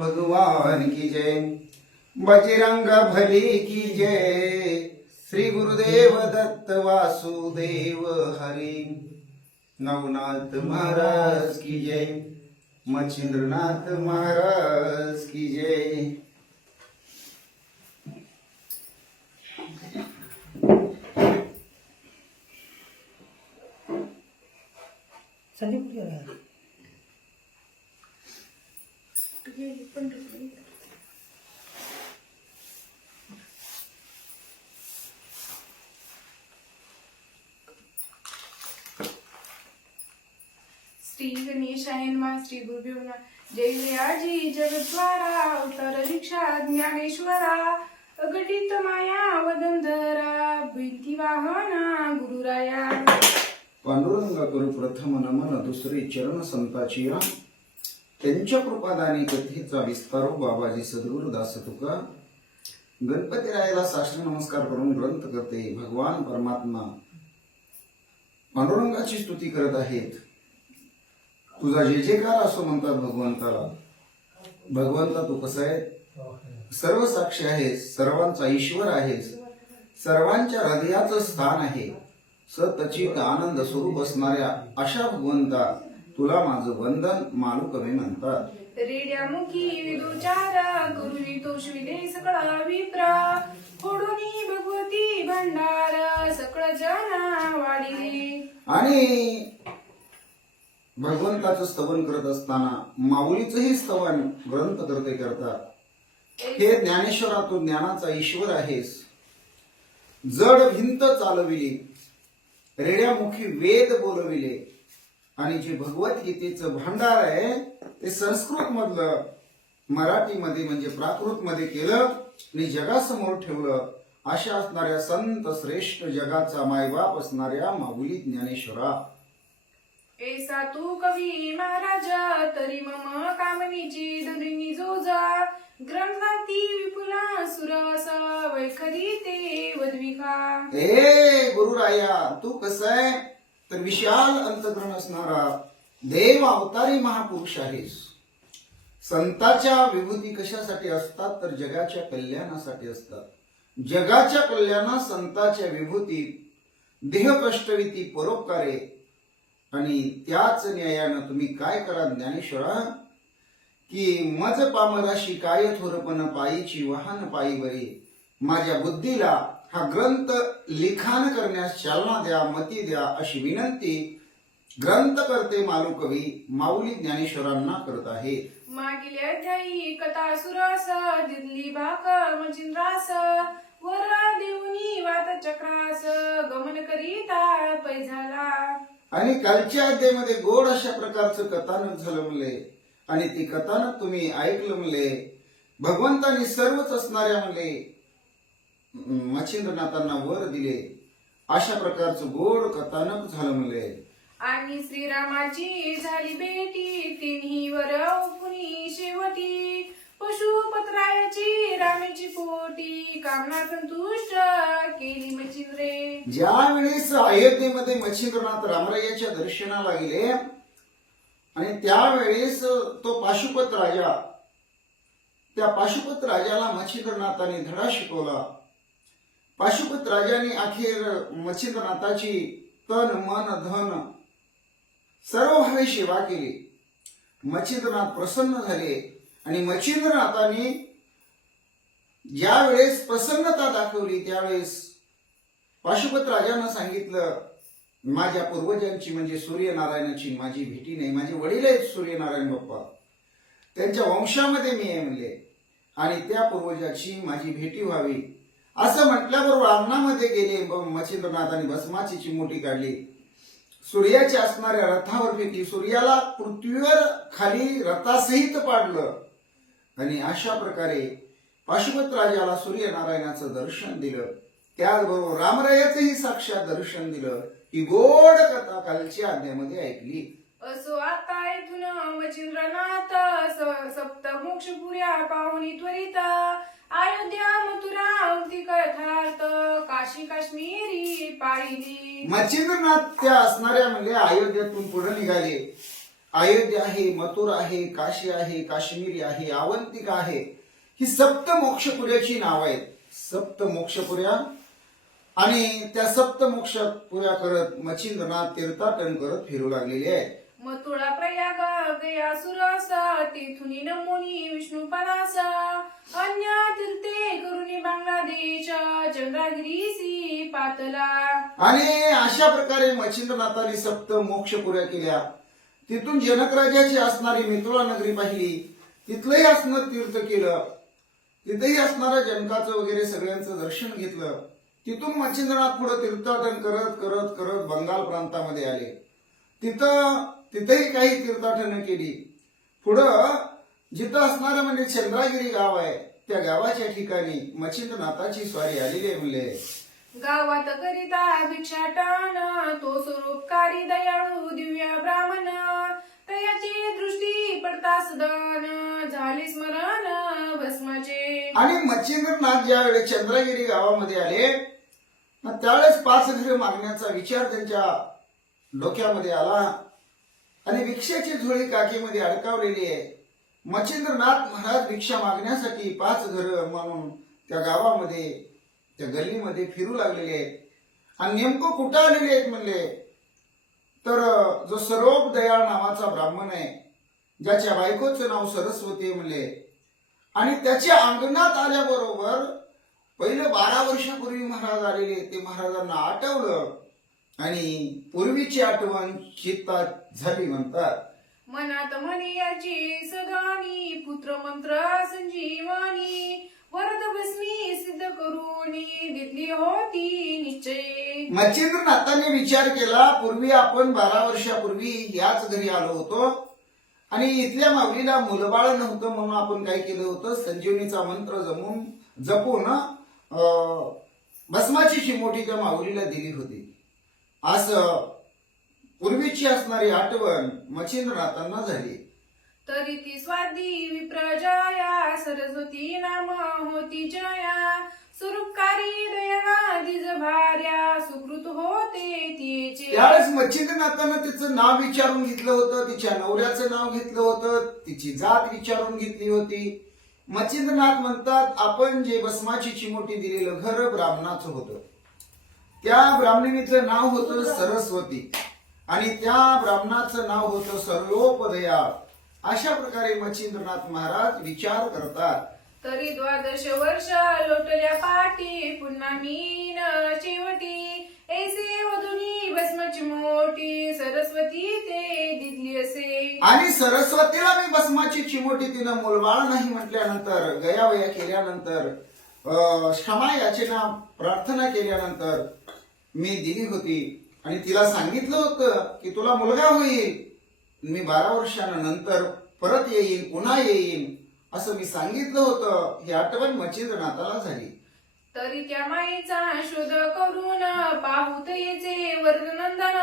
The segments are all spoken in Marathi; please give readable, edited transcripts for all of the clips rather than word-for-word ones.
भगवान की जय, बजरंग भली की जय, श्री गुरुदेव दत्त वासुदेव हरी, नवनाथ महाराज की जय, मच्छिंद्रनाथ महाराज की जय. श्री गणेशाय नमः. श्री गुरुदेव नमः. जय जयाजी जगद्वारा अवतार दीक्षा ज्ञानेश्वरा, अघटित माया वदंधरा, भीती वाहना गुरुराया. पांडुरंग गुरु प्रथम नमन, दुसरी चरण संताची. त्यांच्या कृपादानी कथेचा विस्तारो बाबाजी सद्गुरु दास तुका. गणपती रायाला साष्टांग नमस्कार करून ग्रंथ करते. भगवान परमात्मा पांडुरंगाची स्तुती करत आहेत. तुझा जे जेकार असो म्हणतात भगवंताला. भगवंता तू कसा आहे? सर्व साक्षी आहेस, सर्वांचा ईश्वर आहेस, सर्वांच्या हृदयाचं स्थान आहे. सतचित आनंद स्वरूप असणाऱ्या अशा भगवंता तुला माझं वंदन मालुकवे म्हणतात. रेड्यामुखी विदुचार गुरुवी तोषविले सकळा विप्रा, फोडुनी भगवती भंडार सकळ जना वाढिले. आणि भगवंताचं स्तवन करत असताना माऊलीचंही स्तवन ग्रंथ करते करतात. हे ज्ञानेश्वरा तू ज्ञानाचा ईश्वर आहेस. जड भिंत चालविली, रेड्यामुखी वेद बोलविले, आणि जे भगवद्गीतेचं भांडार आहे ते संस्कृत मधलं मराठीमध्ये म्हणजे प्राकृत मध्ये केलं आणि जगासमोर ठेवलं. अशा असणाऱ्या संत श्रेष्ठ जगाचा मायबाप असणाऱ्या माऊली ज्ञानेश्वरा. ऐसा तू कवी महाराजा, तरी मम कामनीची धुनी जोजा, ग्रंथाती विपुला सुरस वैखरी ते वद्विका. ए गुरुराया तू कसं आहे तर विशाल अंतःकरण असणारा देव अवतारी महापुरुष आहेस. संताच्या विभूती कशासाठी असतात तर जगाच्या कल्याणासाठी असतात. जगाच्या कल्याणात संताच्या विभूती देह कष्टविती परोपकारे. आणि त्याच न्यायानं तुम्ही काय करा ज्ञानेश्वरा की मज पामराशी काय थोरपण पायीची वाहन पायीवरी. माझ्या बुद्धीला हा ग्रंथ लिखाण करण्यास चालना द्या, मती द्या अशी विनंती ग्रंथ करते मालुकवी माऊली ज्ञानेश्वरांना करत आहे. मागील अध्यायी कथा सुरास दिदली भाक मचिंद्रास, वर देऊनी वात चक्रास गमन करीता पै झाला. आणि कालच्या अध्यायामध्ये गोड अशा प्रकारचं कथानक झालं म्हणले आणि ती कथानक तुम्ही ऐकलं म्हणले. भगवंतानी सर्वच असणाऱ्या म्हणले मच्छिंद्रनाथांना वर दिले. अशा प्रकारचं गोड कथानक झालं म्हणले. आणि श्रीरामाची झाली भेटी, तिन्ही वर पुनी शेवटी, पशुपत्रायाची रामेची पोटी, कामना संतुष्ट केली मच्छिंद्रे. ज्या वेळेस अयोध्येमध्ये मच्छिंद्रनाथ रामरायाच्या दर्शनाला गेले आणि त्यावेळेस तो पाशुपत राजा, त्या पाशुपत राजाला मच्छिंद्रनाथाने धडा शिकवला. पाशुपत राजाने अखेर मच्छिंद्रनाथाची तन मन धन सर्व भावे सेवा केली. मच्छिंद्रनाथ प्रसन्न झाले आणि मच्छिंद्रनाथाने ज्या वेळेस प्रसन्नता दाखवली त्यावेळेस पाशुपत राजानं सांगितलं माझ्या पूर्वजांची म्हणजे सूर्यनारायणाची माझी भेटी नाही. माझे वडील आहेत सूर्यनारायण बाप्पा, त्यांच्या वंशामध्ये मी आहे म्हणले आणि त्या पूर्वजाची माझी भेटी व्हावी असं म्हटल्याबरोबर अंगणामध्ये गेले. मच्छिंद्रनाथाने भस्माची चिमोटी काढली, सूर्याच्या असणाऱ्या रथावर फेकली, सूर्याला पृथ्वीवर खाली रथासहित पाडलं आणि अशा प्रकारे पाशुपत राजाला सूर्यनारायणाचं दर्शन दिलं. त्याचबरोबर रामरायाचंही साक्षात दर्शन दिलं. ही गोड कथा कालच्या अध्यायामध्ये ऐकली. असो आता येथून मच्छिंद्रनाथ सप्त मोक्षपुऱ्या पाहुनी त्वरित, अयोध्या मथुरा अवती कथार्थ काशी काश्मीरी पाहिली. मच्छिंद्रनाथ त्या असणाऱ्या म्हणजे अयोध्येतून पुढे निघाले अयोध्या आहे, मथुरा आहे, काशी आहे, काश्मीरी आहे, अवंतिका आहे, ही सप्त मोक्षपुऱ्याची नाव आहेत. सप्त मोक्षपुऱ्या. आणि त्या सप्त मोक्षपुऱ्या करत मच्छिंद्रनाथ तीर्थाटन करत फिरू लागलेले आहेत. मथुरा प्रयाग गया सुरसा तिथुनी नमुनी विष्णू परासा अन्य तीर्थे करुणी बांगलादेश चंद्रगिरीसी पातला. आणि अशा प्रकारे मच्छिंद्रनाथाने सप्त मोक्षपुऱ्या केल्या. तिथून जनकराजाची असणारी मिथुला नगरी पाहिली, तिथलंही असणं तीर्थ केलं, तिथेही असणाऱ्या जनकाचं वगैरे सगळ्यांचं दर्शन घेतलं. तिथून मच्छिंद्रनाथ पुढे तीर्थाटन करत करत करत बंगाल प्रांतामध्ये आले. तिथेही काही तीर्थाटनं केली. पुढं जिथं असणारं म्हणजे चंद्रगिरी गाव आहे, त्या गावाच्या ठिकाणी मच्छिंद्रनाथाची स्वारी आलेली आहे. म्हणले गावात करिता भिक्षाटन तो स्वरूपकारी दयाळू दिव्य ब्राह्मण तयाची दृष्टी पडता सदन झाले स्मरण भस्माचे. आणि मच्छिंद्रनाथ ज्यावेळी चंद्रगिरी गावामध्ये आले त्यावेळेस 5 घरे मागण्याचा विचार त्यांच्या डोक्यामध्ये आला आणि भिक्षेची झोळी काकीमध्ये अडकावलेली आहे. मच्छिंद्रनाथ महाराज भिक्षा मागण्यासाठी 5 घर म्हणून त्या गावामध्ये त्या गल्लीमध्ये फिरू लागलेले आहेत. आणि नेमकं कुठं आलेले आहेत म्हणले तर जो सरोप दयाळ नावाचा ब्राह्मण आहे, ज्याच्या बायकोचं नाव सरस्वती आहे म्हणले, आणि त्याच्या अंगणात आल्याबरोबर पहिलं 12 वर्षापूर्वी महाराज आलेले ते महाराजांना आठवलं आणि पूर्वीची आठवण चित्तात झाली. म्हणतात मनात म्हणे याची सदानी पुत्र मंत्र संजीवनी वरद भस्मी सिद्ध करून घेतली होती निश्चय. मच्छिंद्रनाथाने विचार केला, पूर्वी आपण 12 वर्षापूर्वी याच घरी आलो होतो आणि इथल्या माऊलीला मुलबाळ नव्हतं म्हणून आपण काय केलं होतं, संजीवनीचा मंत्र जपून भस्माची चिमोटी त्या माऊलीला दिली होती. असं पूर्वीची असणारी आठवण मच्छिंद्रनाथांना झाली. तरी ती स्वादी विप्रजया सरस्वती नाम होती जया स्वरूपकारी दया दिज भार्या सुकृत होते तिचे. त्यावेळेस मच्छिंद्रनाथानं तिचं नाव विचारून घेतलं होतं, तिच्या नवऱ्याचं नाव घेतलं होतं, तिची जात विचारून घेतली होती. मच्छिंद्रनाथ म्हणतात, आपण जे भस्माची चिमोटी दिलेलं घर ब्राह्मणाचं होतं, त्या ब्राह्मणीचं नाव होतं सरस्वती आणि त्या ब्राह्मणाचं नाव होतं सर्वोपदया. अशा प्रकारे मच्छिंद्रनाथ महाराज विचार करतात. तरी 12 वर्ष लोटल्या पाठी पुन्हा मीन शेवटी ऐसे वधुनी भस्माची मोठी सरस्वती ते दिली असे. आणि सरस्वतीला मी भस्माची चिमोटी तिनं मुलबाळ नाही म्हटल्यानंतर, गयावया केल्यानंतर, क्षमा याचना प्रार्थना केल्यानंतर मी दिली होती आणि तिला सांगितलं होतं की तुला मुलगा होईल, मी 12 वर्षानंतर परत येईल, पुन्हा येईल असं मी सांगितलं होतं. ही आठवण मच्छिंद्रनाथाला झाली. तरी त्या माईचा शोध करून पाहूत येचे वर्धनंदन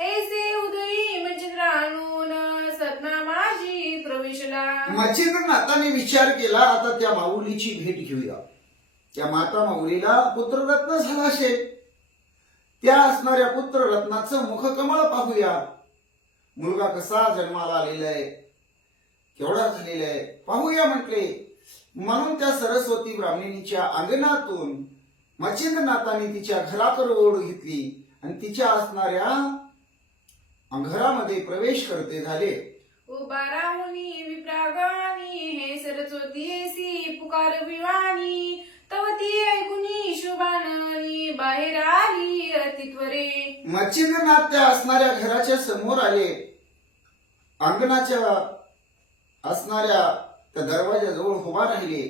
ऐसे उदयी मच्छिंद्र आणून सतना माझी प्रवेशला. मच्छिंद्रनाथाने विचार केला, आता त्या माऊलीची भेट घेऊया. त्या माता माऊलीला पुत्ररत्न झाला असेल, त्या असणाऱ्या पुत्ररत्नाचं मुखकमळ पाहूया. मुलगा कसा जन्माला आलेला आहे, केवढा झालेला आहे पाहूया म्हटले. म्हणून त्या सरस्वती ब्राह्मणीच्या अंगणातून मच्छिंद्रनाथाने तिच्या घराकडे ओढ घेतली आणि तिच्या असणाऱ्या घरामध्ये प्रवेश करते झाले. उभा राहुनी विप्रागानी हे सरस्वती पुकार विवानी तव ती ऐकुनी शुभानी बाहेर आली अतित्वरे. मच्छिंद्रनाथ त्या असणाऱ्या घराच्या समोर आले. अंगणाच्या असणाऱ्या त्या दरवाजाजवळ उभा राहिले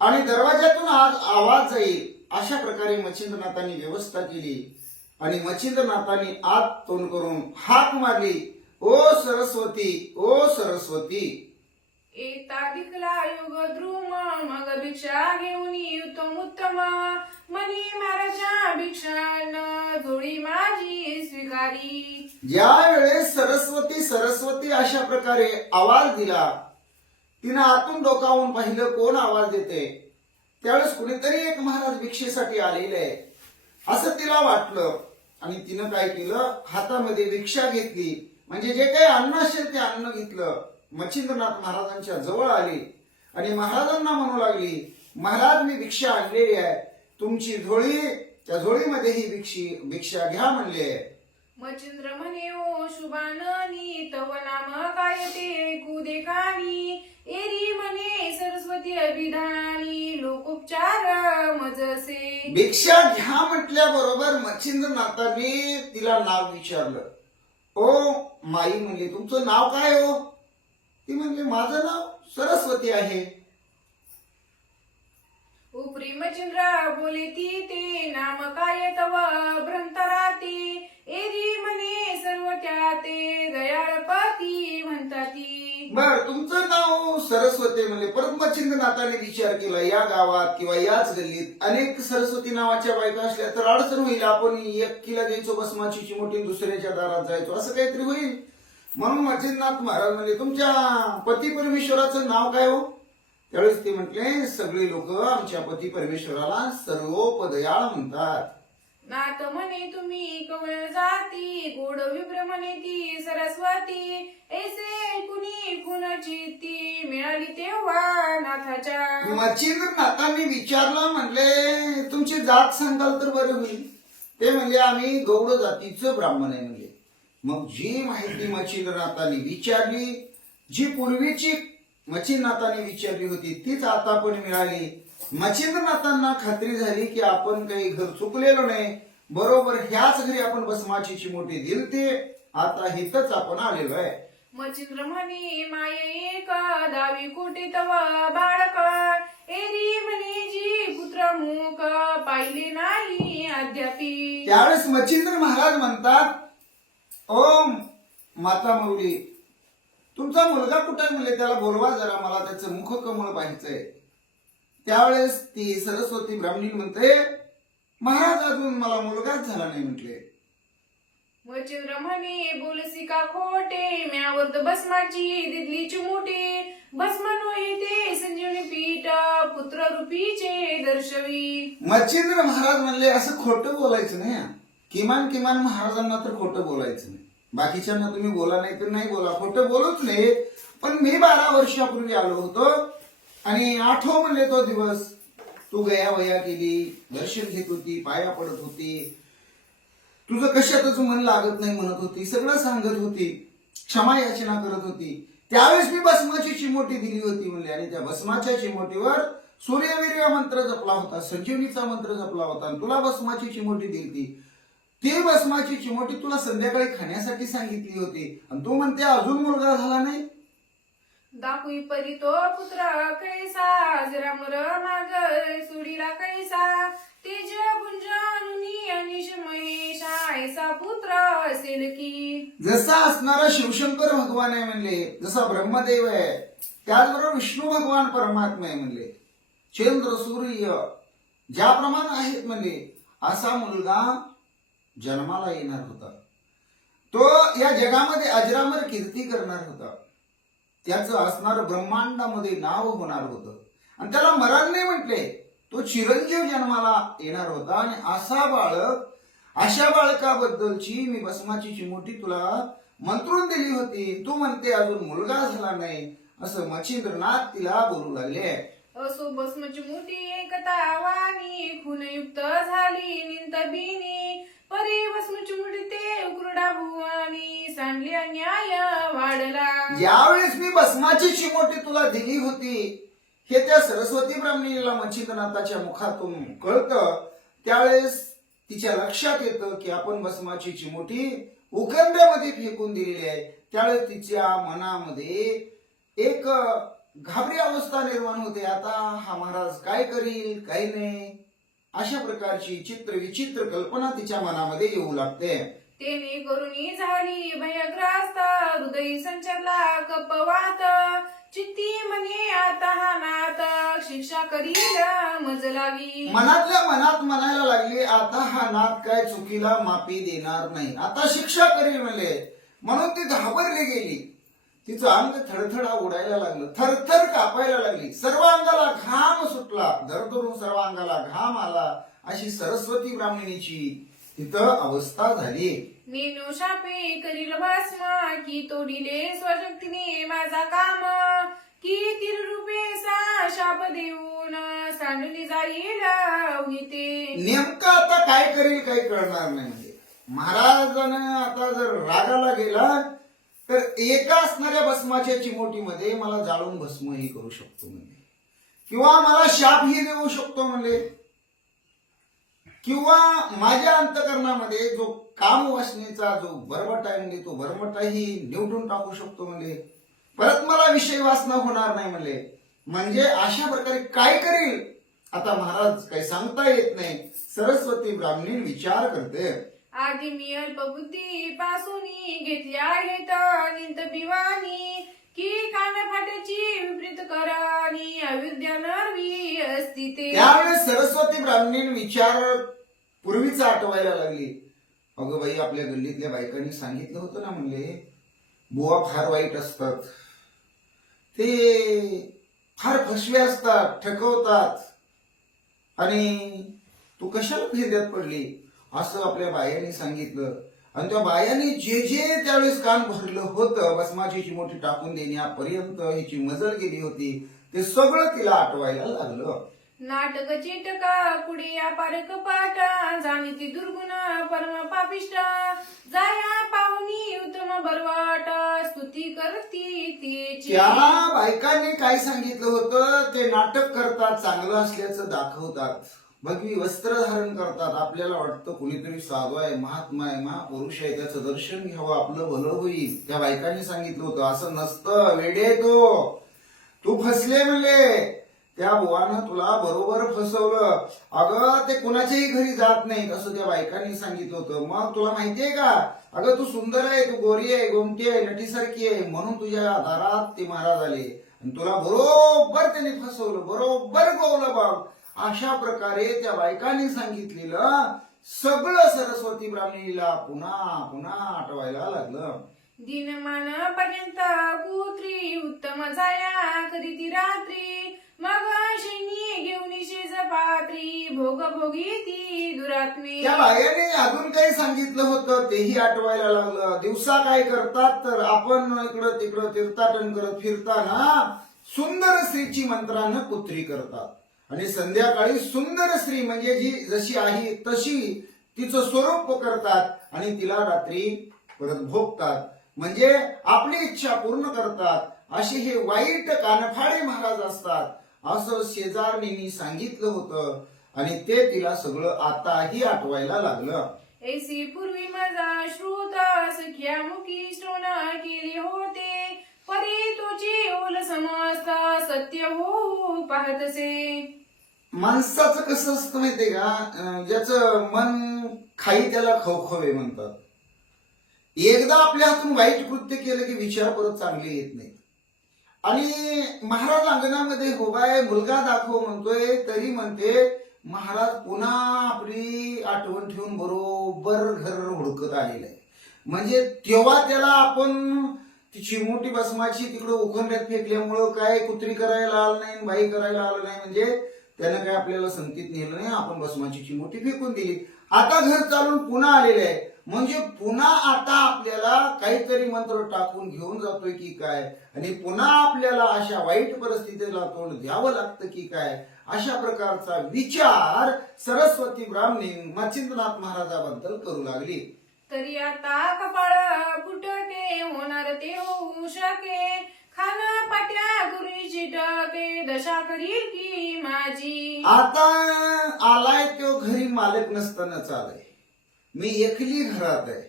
आणि दरवाजातून आज आवाज जाईल अशा प्रकारे मच्छिंद्रनाथांनी व्यवस्था केली. आणि मच्छिंद्रनाथांनी आत तोंड करून हाक मारली, ओ सरस्वती, ओ सरस्वती. एता दिखला युग द्रुम मग भिक्षा घेऊन उत्तम उत्तम मनी महाराजा भिक्षान जोडी माझी स्वीकारी. ज्या वेळेस सरस्वती सरस्वती अशा प्रकारे आवाज दिला, तिनं आतून डोकावून पाहिलं कोण आवाज देते. त्यावेळेस कुणीतरी एक महाराज भिक्षेसाठी आलेले आहे असं तिला वाटलं आणि तिनं काय केलं, हातामध्ये भिक्षा घेतली म्हणजे जे काही अन्न असेल ते अन्न घेतलं. मच्छिंद्रनाथ महाराजांच्या जवळ आली आणि महाराजांना म्हणू लागली, महाराज मी भिक्षा आणलेली आहे, तुमची झोळी, त्या झोळीमध्ये ही भिक्षा घ्या म्हणले. मच्छिंद्र म्हणे ओ शुभाननी तव नाम काय ते ऐकू दे कानी. एरी म्हणे सरस्वती अभिधानी लोकोपचार मजसे. भिक्षा घ्या म्हटल्याबरोबर मच्छिंद्रनाथांनी तिला नाव विचारलं. ओ माई म्हणले, तुमचं नाव काय हो? ती म्हणली, माझं नाव सरस्वती आहे. उपरी मच्छिंद्र बोले ती ते नाम काय तव भ्रंतराती. एरी म्हणे सर्व त्या ते दयाळपती म्हणताती. बर, तुमचं नाव सरस्वती म्हणले. परत मच्छिंद्रनाथाने विचार केला, या गावात किंवा याच गल्लीत अनेक सरस्वती नावाच्या बायका असल्या तर अडचण होईल. आपण एकीला द्यायचो भस्माची चिमोटी, दुसऱ्याच्या दारात जायचो, असं काहीतरी होईल. म्हणून मच्छिंद्रनाथ महाराज म्हणले, तुमच्या पती परमेश्वराचं नाव काय हो? त्यावेळेस ते म्हटले, सगळे लोक आमच्या पती परमेश्वराला सर्वोपदयाळ म्हणतात. नाथ म्हणे तुम्ही कवळ जाती, गोड विप्र म्हणे ती सरस्वती. ऐसे कुणी कुणाची ती मिळाली तेव्हा नाथाच्या. मच्छिंद्रनाथांनी विचारलं, म्हणले तुमची जात सांगाल तर बरं होईल. ते म्हणले, आम्ही गौड जातीचं ब्राह्मण आहे म्हणले. मग जी माहिती मच्छिंद्रनाथांनी विचारली, जी पूर्वीची मच्छिंद्रनाथांनी विचारली होती तीच आता पण मिळाली. मच्छिंद्रनाथांना खात्री झाली की आपण काही घर चुकलेलो नाही, बरोबर ह्याच घरी आपण भस्माची चिमोटी दिलती, आता हिथच आपण आलेलो आहे. मच्छिंद्र म्हणे माय एक दावी कोटी तव बाळक. एरी म्हणे जी पुत्र मुख पाहिले नाही अद्यापी. त्यावेळेस मच्छिंद्र महाराज म्हणतात, ओम माता मौली, तुमचा मुलगा कुठे आहे म्हणले, त्याला बोलवा जरा, मला त्याचं मुख कमळ पाहायचंय. त्यावेळेस ती सरस्वती ब्राह्मणी म्हणते, महाराज अजून मला मुलगाच झाला नाही म्हटले. मच्छिंद्र म्हणे बोलसी का खोटे, म्यावर भस्माची दिदली चिमोटी. भस्म नोई ते संजीवनी पीठ पुत्र रूपीचे दर्शवी. मच्छिंद्र महाराज म्हणले, असं खोटं बोलायचं नाही. किमान महाराजांना तर खोटं बोलायचं नाही. बाकीच्यांना तुम्ही बोला नाही तर नाही बोला, खोटं बोलूच नाही. पण मी 12 वर्षापूर्वी आलो होतो आणि आठव म्हणले तो दिवस. तू गया वया केली, दर्शन घेत होती, पाया पडत होती, तुझं कशातच मन लागत नाही म्हणत होती, सगळं सांगत होती, क्षमा याचना करत होती. त्यावेळेस मी भस्माची चिमोटी दिली होती म्हणले. आणि त्या भस्माच्या चिमोटीवर सूर्यवीर्य मंत्र जपला होता, संजीवनीचा मंत्र जपला होता, आणि तुला भस्माची चिमोटी दिली. ती भस्माची चिमोटी तुला संध्याकाळी खाण्यासाठी सांगितली होती, आणि तू म्हणते अजून मुलगा झाला नाही. दाखवी परी तो पुत्र कैसा, जरा मर माग सुडीला कैसा. तेज गुंजानुनी अनिश महेशा, ऐसा पुत्र असेल की. जसा असणारा शिवशंकर भगवान आहे म्हणले, जसा ब्रह्मदेव आहे, त्याचबरोबर विष्णू भगवान परमात्मा आहे म्हणले. चंद्र सूर्य ज्याप्रमाणे आहेत म्हणले, असा मुलगा जन्माला येणार होता. तो या जगामध्ये अजरामर कीर्ती करणार होता. त्याचं असणार ब्रह्मांडामध्ये नाव होणार होतं, आणि त्याला मरण नाही म्हटले. तो चिरंजीव जन्माला येणार होता. आणि असा बाळक, अशा बाळकाबद्दलची मी भस्माची चिमोटी तुला मंत्रून दिली होती, तू म्हणते अजून मुलगा झाला नाही, असं मच्छिंद्रनाथ तिला बोलू लागले. असो भस्मची मोठी एकता वाणी, खुनयुक्त झाली निंत बिनी. परी भस्मची मुठी ते उकरडा भुवानी, सांडली अन्याय वाढला. ज्यावेळेस मी भस्माची चिमोटी तुला दिली होती, हे त्या सरस्वती ब्राह्मणीला मच्छिंद्रनाथाच्या मुखातून कळतं. त्यावेळेस तिच्या लक्षात येतं की आपण भस्माची चिमोटी उकरड्यामध्ये फेकून दिलेली आहे. त्यावेळेस तिच्या मनामध्ये एक घाबरी अवस्था निर्माण होते. आता हा महाराज काय करील, काही नाही, अशा प्रकारची चित्र विचित्र कल्पना तिच्या मनामध्ये येऊ लागते. तेने करुणी झाली भयग्रस्त, हृदय संचरला कपवात. चित्ती म्हणे आता हा नाथ, शिक्षा करील मज लावी. मनातल्या मनात म्हणायला लागली, आता हा नाथ काय चुकीला माफी देणार नाही, आता शिक्षा करील म्हणले. म्हणून ती घाबरली गेली. तिचं अंग थरथडा उडायला लागलं, थरथर कापायला लागली, सर्व अंगाला घाम सुटला, धरधरून सर्व अंगाला घाम आला. अशी सरस्वती ब्राह्मणीची तिथं अवस्था झाली. नेनो शापे करील भस्म की तोडिले स्वशक्तीने माझा काम की तिरुरूपे सा शाप देऊन सांडली जाईल ते. नेमकं आता काय करेल काही कळणार नाही. म्हणजे महाराजानं आता जर रागाला गेला तर एका असणाऱ्या भस्माच्या चिमोटीमध्ये मला जाळून भस्मही करू शकतो म्हणजे, किंवा मला शापही देऊ शकतो म्हणजे, किंवा माझ्या अंतकरणामध्ये जो काम वासनेचा जो बरमट आहे म्हणजे तो बरमटाही निवडून टाकू शकतो म्हणजे, परत मला विषय वासना होणार नाही म्हणजे अशा प्रकारे काय करेल आता महाराज काही सांगता येत नाही. सरस्वती ब्राह्मणी विचार करते. आधी मी अल्पबुद्धी पासून घेतली आहेत निंत बिवानी की कान फाट्याची विपरीत करानी अविद्या नरवी असती ते. त्यावेळेस सरस्वती ब्राह्मणी विचार पूर्वीच आठवायला लागली. अगं बाई, आपल्या गल्लीतल्या बायकांनी सांगितलं होतं ना म्हणले, बुवा फार वाईट असतात, ते फार फसवे असतात, ठकवतात, आणि तू कशाला फेद्यात पडली असं आपल्या बायांनी सांगितलं. आणि त्या बायांनी जे जे त्यावेळेस कान भरलं होतं भस्माची चिमोटी टाकून देण्यापर्यंत हिची मजल गेली होती, ते सगळं तिला आठवायला लागलं. नाटक चिटका पुढे अपार कपाट जाणीती दुर्गुण परम पापिष्ट जाया पाहुनी उत्तम बरवाट स्तुती करती तिची. त्या बायकांनी काय सांगितलं होतं, ते नाटक करतात, चांगलं असल्याचं दाखवतात, भगवी वस्त्र धारण करतात, आपल्याला वाटतं कुणीतरी साधू आहे, महात्मा आहे, महापुरुष आहे, त्याचं दर्शन घ्यावं, आपलं भलं होईल. त्या बायकांनी सांगितलं होतं असं नसतं, वेडे तू फसले म्हणले. त्या बुवानं तुला बरोबर फसवलं. अगं ते कुणाच्याही घरी जात नाहीत असं त्या बायकांनी सांगितलं होतं. मग तुला माहितीये का, अगं तू सुंदर आहे, तू गोरी आहे, गोमटी आहे, नटीसारखी आहे म्हणून तुझ्या दारात ते महाराज आले आणि तुला बरोबर त्यांनी फसवलं, बरोबर गोवलं बघ. अशा प्रकारे त्या बायकांनी सांगितलेलं सगळं सरस्वती ब्राह्मणीला पुन्हा पुन्हा आठवायला लागलं. दिनमान पर्यंत पुत्री उत्तम जाया कधी ती रात्री मग शनी घेऊन शेज पात्री भोग भोगी ती दुरात्मे. त्या बायाने अजून काही सांगितलं होतं तेही आठवायला लागलं. दिवसा काय करतात तर आपण इकडं तिकडं तीर्थाटन करत फिरताना सुंदर स्त्रीची मंत्रानं पुत्री करतात आणि संध्याकाळी सुंदर स्त्री म्हणजे जी जशी आहे तशी तिचं स्वरूप करतात आणि तिला रात्री परत भोगतात, म्हणजे आपली इच्छा पूर्ण करतात. असे हे वाईट कानफाडे महाराज असतात असं शेजारणींनी सांगितलं होतं आणि ते तिला सगळं आताही आठवायला लागलं. ऐसी पूर्वी माझा श्रुत सख्या मुखी श्रवण केले होते परी तुझी ओल समस्त सत्य होऊ पाहतसे. माणसाचं कसं असतं माहितीये का, ज्याचं मन खाई त्याला खवखवे म्हणतात. एकदा आपल्या हातून वाईट कृत्य केलं की विचार परत चांगले येत नाही. आणि महाराज अंगणामध्ये उभाय, मुलगा दाखव म्हणतोय तरी म्हणते महाराज पुन्हा आपली आठवण ठेवून बरोबर घर हुडकत आलेलं आहे. म्हणजे तेव्हा त्याला आपण ती चिमोटी भस्माची तिकडं उखंड्यात फेकल्यामुळं काय कुत्री करायला आलं नाही, बाई करायला आलं नाही, म्हणजे त्यानं काय आपल्याला संगतीत नेलं नाही, आपण भस्माची चिमोटी फेकून दिली. आता घर चालून पुन्हा आलेलं आहे, म्हणजे पुन्हा आता आपल्याला काहीतरी मंत्र टाकून घेऊन जातोय की काय, आणि पुन्हा आपल्याला अशा वाईट परिस्थितीला तोंड द्यावं लागतं की काय, अशा प्रकारचा विचार सरस्वती ब्राह्मणी मच्छिंद्रनाथ महाराजाबद्दल करू लागली. तरी आता कपाळ फुटके होणार ते होऊ शके खाना पाट्या गुरुची चिटके दशा करील की माझी. आता आलाय तो घरी मालक नसतानाच आलाय, मी एकली घरात आहे,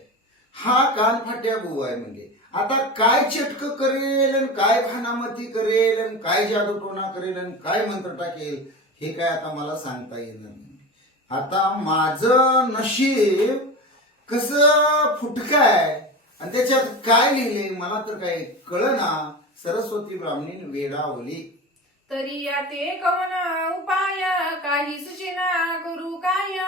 हा कानफाट्या बुवा आहे. म्हणजे आता काय चटक करेल आणि काय भानामती करेल आणि काय जादूटोणा करेल आणि काय मंत्र टाकेल हे काय आता मला सांगता येणार नाही. आता माझं नशीब कसं फुटकं आहे आणि त्याच्यात काय लिहिले मला तर काही कळना. सरस्वती ब्राह्मणी वेडावली. तरी या ते कवन उपाय काही सूचना करू काय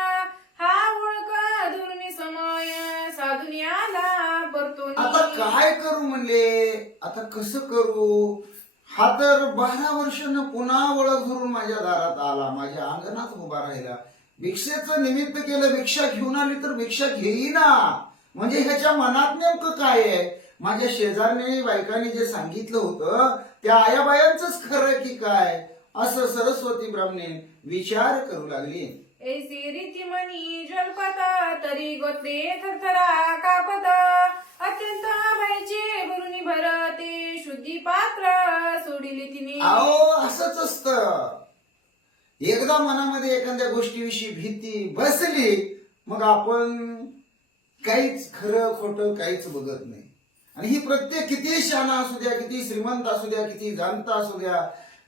हा ओळख धुरुनी समय साधुनी आला परतो. आता काय करू म्हणले, आता कसं करू, हा तर 12 वर्षानं पुन्हा ओळख धरून माझ्या दारात आला, माझ्या अंगणात उभा राहिला, भिक्षेचं निमित्त केलं, भिक्षा घेऊन आली तर भिक्षा घेईना. म्हणजे ह्याच्या मनात नेमकं काय आहे? माझ्या शेजारने बायकांनी जे सांगितलं होतं त्या आयाबायांचंच खरं की काय, असं सरस्वती ब्राह्मणे विचार करू लागली. ऐसी रीती मनी जलपता तरी गोत्रे थरथरा कापत अत्यंत भयचे भरुनी भरते शुद्धी पात्र सोडिले तिने. अहो असंच असतं. एकदा मनामध्ये एखाद्या गोष्टीविषयी भीती बसली मग आपण काहीच खरं खोटं काहीच बघत नाही. आणि ही प्रत्येक किती शहाणा असू द्या, किती श्रीमंत असू द्या, किती जाणता असू द्या,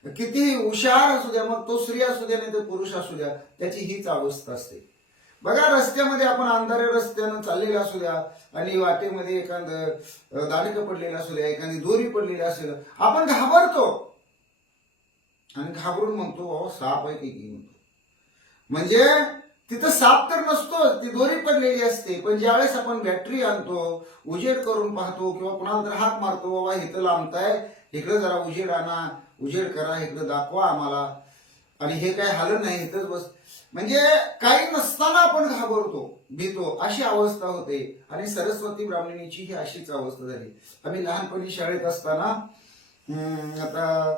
किती हुशार असू द्या, मग तो स्त्री असू द्या नाही तर पुरुष असू द्या, त्याची हीच अवस्था असते. बघा रस्त्यामध्ये आपण अंधाऱ्या रस्त्यानं चाललेलं असू द्या आणि वाटेमध्ये एखादं दाणकं पडलेलं असू द्या, एखादी दोरी पडलेली असेल, आपण घाबरतो आणि घाबरून म्हणतो अहो साप आहे की म्हणतो. म्हणजे तिथं साप तर नसतो, ती दोरी पडलेली असते. पण ज्यावेळेस आपण बॅटरी आणतो, उजेड करून पाहतो किंवा कुणाला तर हाक मारतो, बाबा इथं लांबताय, इकडे जरा उजेड आणा, उजेड करा, इकडे दाखवा आम्हाला, आणि हे काय हालत नाही इथंच बस. म्हणजे काही नसताना आपण घाबरतो, भीतो, अशी अवस्था होते. आणि सरस्वती ब्राह्मणीची ही अशीच अवस्था झाली. आम्ही लहानपणी शाळेत असताना आता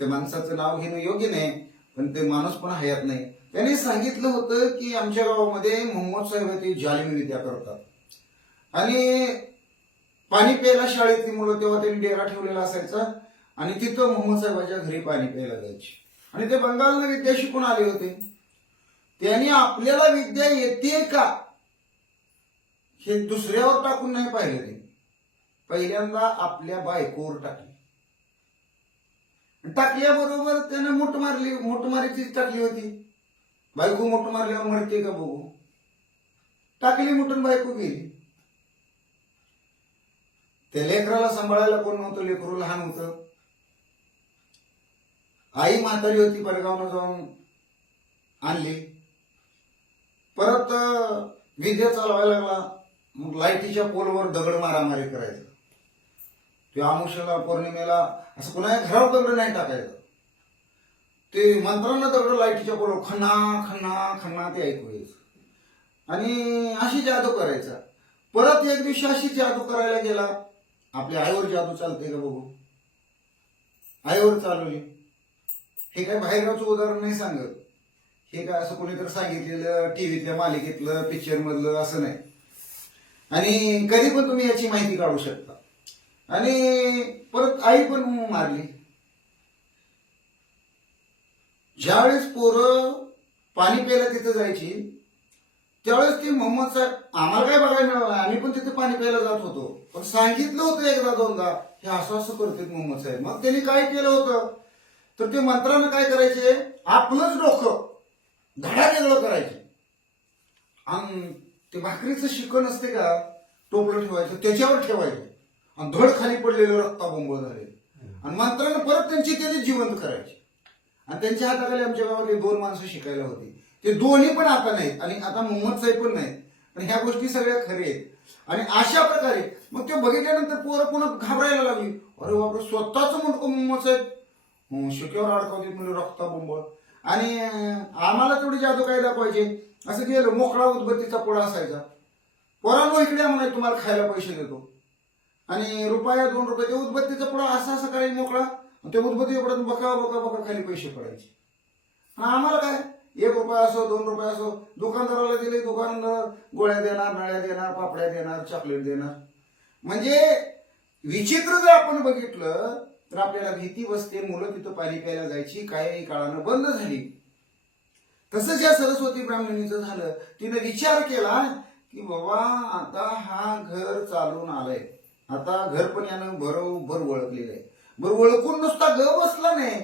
त्या माणसाचं नाव घेणं योग्य नाही, पण ते माणूस पण हयात नाही, त्यांनी सांगितलं होतं की आमच्या गावामध्ये मोहम्मद साहेब ते जालिमी विद्या करतात. आणि पाणी प्यायला शाळेतली मुलं, तेव्हा त्यांनी डेरा ठेवलेला असायचा आणि तिथं मोहम्मद साहेबाच्या घरी पाणी प्यायला जायचे. आणि ते बंगालला विद्या शिकून आले होते. त्यांनी आपल्याला विद्या येते का हे दुसऱ्यावर टाकून नाही पाहिलं. ते पहिल्यांदा आपल्या बायकोवर टाकल्याबरोबर त्याने मोठमारीचीच टाकली होती. बायको मोठ मारल्यावर मरते का बघू, टाकली मुठून बायको गेली. त्या लेकराला सांभाळायला कोण नव्हतं, लेकरू लहान होतं. आई म्हातारी होती, पडगावनं जाऊन आणली. परत विद्या चालवायला लागला, मग लाईटीच्या पोलवर दगड मारामारी करायचं. ते आमुष्याला पौर्णिमेला असं कोणाच्या घरावर दगड नाही टाकायचं. ते मंत्रांना दगड लाईटीच्या पोलवर खन्ना खन्ना खन्ना ते ऐकू यायचं. आणि अशी जादू करायचा. परत एक दिवशी अशी जादू करायला गेला. आपल्या आईवर जादू चालते का बघू, आईवर चालवली. हे काय बाहेरगावचं उदाहरण नाही सांगत, हे काय असं कोणीतरी सांगितलेलं टीव्हीतल्या मालिकेतलं पिक्चर मधलं असं नाही. आणि कधी पण तुम्ही याची माहिती काढू शकता. आणि परत आई पण मारली. ज्यावेळेस पोरं पाणी प्यायला तिथं जायची त्यावेळेस ती मोहम्मद साहेब, आम्हाला काय बघायला मिळालं, आम्ही पण तिथे पाणी प्यायला जात होतो, पण सांगितलं होतं एकदा दोनदा हे असं असं करतात मोहम्मद साहेब. मग त्यांनी काय केलं होतं तर ते मंत्रानं काय करायचे, आपलंच डोकं धडा वेगळं करायचे आणि ते भाकरीचं शिकण असते का टोपलं ठेवायचं त्याच्यावर ठेवायचे आणि धड खाली पडलेलं रक्ताबोंब झाले आणि मंत्रानं परत त्यांनी जिवंत करायचे. आणि त्यांच्या हाताखाली आमच्या गावातले 2 माणसं शिकायला होती. ते दोन्ही पण आता नाहीत आणि आता मोहम्मद साहेब पण नाहीत. पण ह्या गोष्टी सगळ्या खऱ्या आहेत. आणि अशा प्रकारे मग ते बघितल्यानंतर पोरं पुन्हा घाबरायला लागली. अरे बापरे, स्वतःच म्हणतो मोहम्मद साहेब शिक्यावर अडकवते म्हणजे रक्ताबोंब. आणि आम्हाला तेवढी जादू काय दाखवायचे. असं गेलं, मोकळा उदबत्तीचा पुडा असायचा. पोरांनो इकडे म्हणाय तुम्हाला खायला पैसे देतो. आणि रुपया 2 रुपये ते उदबत्तीचा पुडा असा सकाळी मोकळा, ते उदबत्ती एवढं बका बका बका खाली पैसे पडायचे. आणि आम्हाला काय 1 रुपया असो 2 रुपये असो, दुकानदाराला दिले, दुकानदार गोळ्या देणार, नळ्या देणार, पापड्या देणार, चॉकलेट देणार. म्हणजे विचित्र जर आपण बघितलं तर आपल्याला भीती बसते. मुलं तिथं पाणी प्यायला जायची, काही काळानं बंद झाली. तसंच या सरस्वती ब्राह्मणीचं झालं. तिने विचार केला की बाबा आता हा घर चालून आलाय, आता घर पण यानं बरोबर ओळखलेलं आहे. बरोबर ओळखून नुसता ग बसला नाही,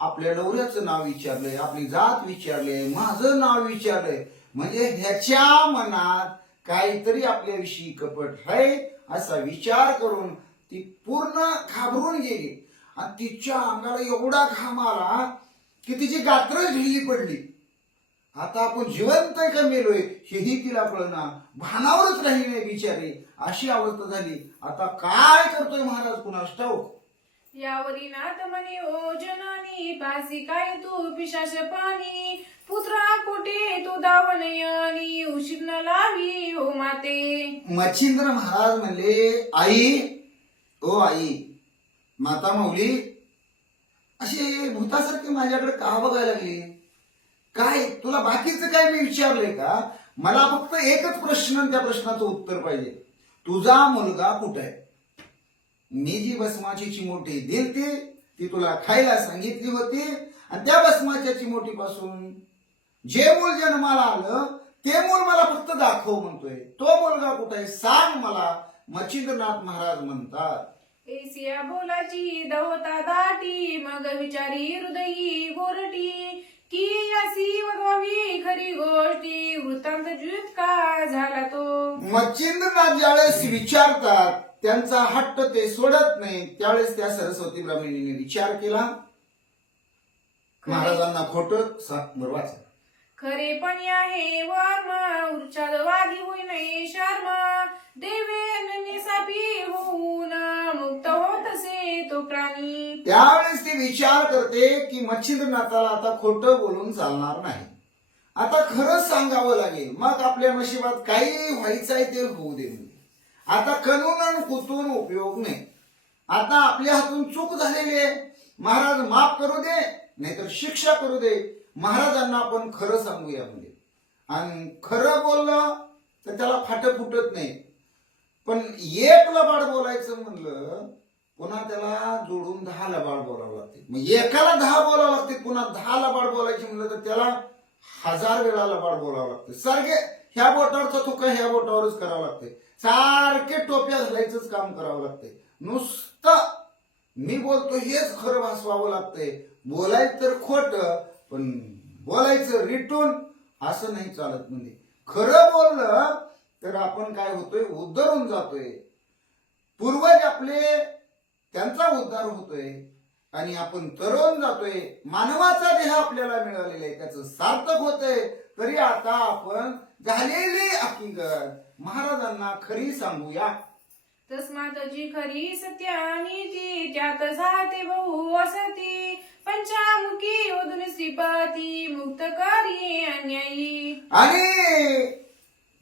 आपल्या नवऱ्याचं नाव विचारलंय, आपली जात विचारले, माझं नाव विचारलंय. म्हणजे ह्याच्या मनात काहीतरी आपल्याविषयी कपट आहे असा विचार करून ती पूर्ण घाबरून गेली. आणि तिच्या अंगाला एवढा घाम आला की तिची गात्र ढिली पडली. आता आपण जिवंत आहे का मेलोय हेही तिला कळना, भानावरच राहिली नाही बिचारी. अशी अवस्था झाली. आता काय करतोय महाराज कुणास ठाऊक. यावरी नाथ म्हणे ओ जननी वाणी पासी काय तू पिशाच पाणी पुत्रा कोटे तो दावणयनी उशीर न लावी हो माते. मच्छिंद्र महाराज म्हणले, आई ओ आई, माता माऊली अशी भूतासारखी माझ्याकडे का बघायला लागली? काय तुला बाकीचं काय मी विचारलंय का? मला फक्त एकच प्रश्न आणि त्या प्रश्नाचं उत्तर पाहिजे. तुझा मुलगा कुठे आहे? मी जी भस्माची चिमोटी दिलती ती तुला खायला सांगितली होती आणि त्या भस्माच्या चिमोटीपासून जे मूल जन्माला आलं ते मूल मला फक्त दाखव म्हणतोय. तो मुलगा कुठे आहे सांग मला. मच्छिंद्रनाथ महाराज म्हणतात, एसिया बोलाची दवता दाटी मग विचारी हृदयी गोरटी की असी वगवावी खरी गोष्टी वृत्तांत का झाला तो. मच्छिंद्रनाथ ज्यावेळेस विचारतात त्यांचा हट्ट ते सोडत नाही. त्यावेळेस त्या सरस्वती ब्राह्मणीने विचार केला. महाराजांना खोटं बरोबर खरे पण आहे वर्म उच्चाद वादी होई नाही शर्म देवे अनन्य सापी होऊन मुक्त होत असे तो प्राणी. त्यावेळेस ती विचार करते की मच्छिंद्रनाथाला आता खोटं बोलून चालणार नाही. आता खरंच सांगावं लागेल. मग आपल्या नशिबात काही व्हायचं आहे ते होऊ दे. आता कणून आणि कुतून उपयोग नाही. आता आपल्या हातून चूक झालेली आहे. महाराज माफ करू दे नाहीतर शिक्षा करू दे. महाराजांना आपण खरं सांगूया म्हणजे. आणि खरं बोललं तर त्याला फाटं फुटत नाही. पण एक लबाड बोलायचं म्हणलं पुन्हा त्याला जोडून 10 लबाड बोलावं लागते. मग एकाला 10 बोलावं लागते, पुन्हा 10 लबाड बोलायचे म्हणलं तर त्याला 1000 वेळा लबाड बोलावं लागते. सारखे ह्या बोटावरचा थुका ह्या बोटावरच करावं लागते. सारखे टोप्या घालायचंच काम करावं लागते. नुसतं मी बोलतो हेच खरं भासवावं लागतंय. बोलायचं तर खोट पण बोलायचं रिटून असं नाही चालत. म्हणजे खरं बोललं तर आपण काय होतोय उद्धरून जातोय. पूर्वज आपले त्यांचा उद्धार होतोय आणि आपण तरुण जातोय. मानवाचा देह आपल्याला मिळालेला आहे त्याचं सार्थक होतंय. तरी आता आपण झालेली हकीकत महाराजांना खरी सांगूया. तस्मात जी खरी सत्यानीती त्यात जाते बहु असती पंचामुखी ओदून श्रीपती मुक्त करी अन्यायी. आणि